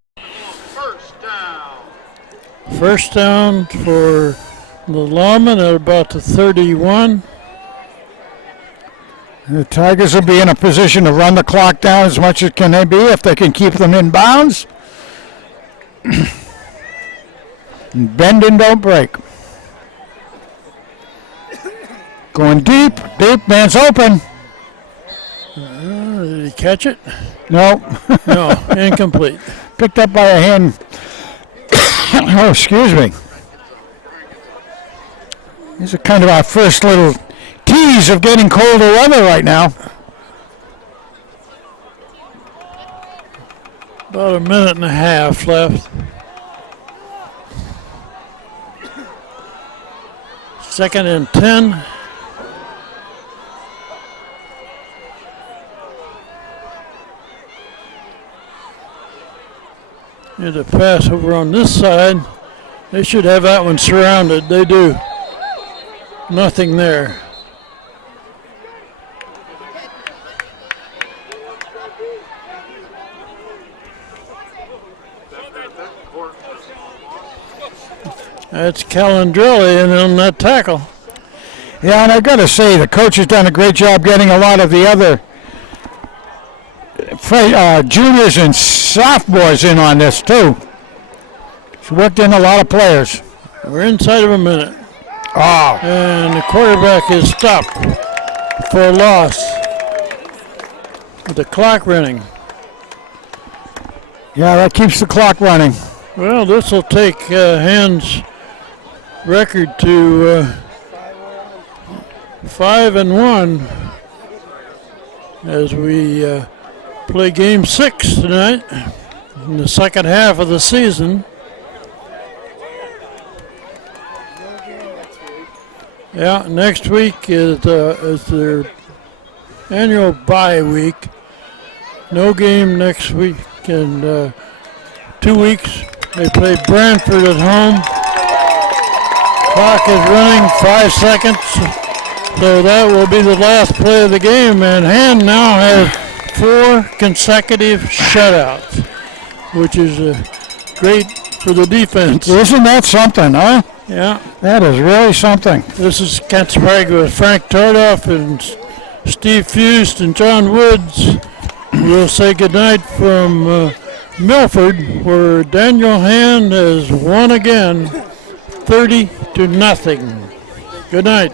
First down. First down for the Lawman at about the 31. The Tigers will be in a position to run the clock down as much as can they be if they can keep them in bounds. Bend and don't break. Going deep, man's open. Did he catch it? No, No, incomplete. picked up by a hand. Oh, excuse me. These are kind of our first little tease of getting colder weather right now. About a minute and a half left. Second and 10. Here's a pass over on this side. They should have that one surrounded. They do. Nothing there. That's Calandrelli and on that tackle. Yeah, and I got to say, the coach has done a great job getting a lot of the other juniors and sophomores in on this, too. He's worked in a lot of players. We're inside of a minute. Oh, And the quarterback is stopped for a loss with the clock running. yeah, that keeps the clock running. Well, this will take Hand's record to 5-1 as we play Game 6 tonight in the second half of the season. Yeah, next week is their annual bye week. No game next week, and 2 weeks they play Brantford at home. Clock is running, 5 seconds. So that will be the last play of the game, and Hand now has 4 consecutive shutouts, which is great for the defense. Isn't that something, huh? Yeah. That is really something. This is Kansas Park with Frank Tardoff and Steve Fust and John Woods. We'll say goodnight from Milford, where Daniel Hand has won again, 30-0. Good night.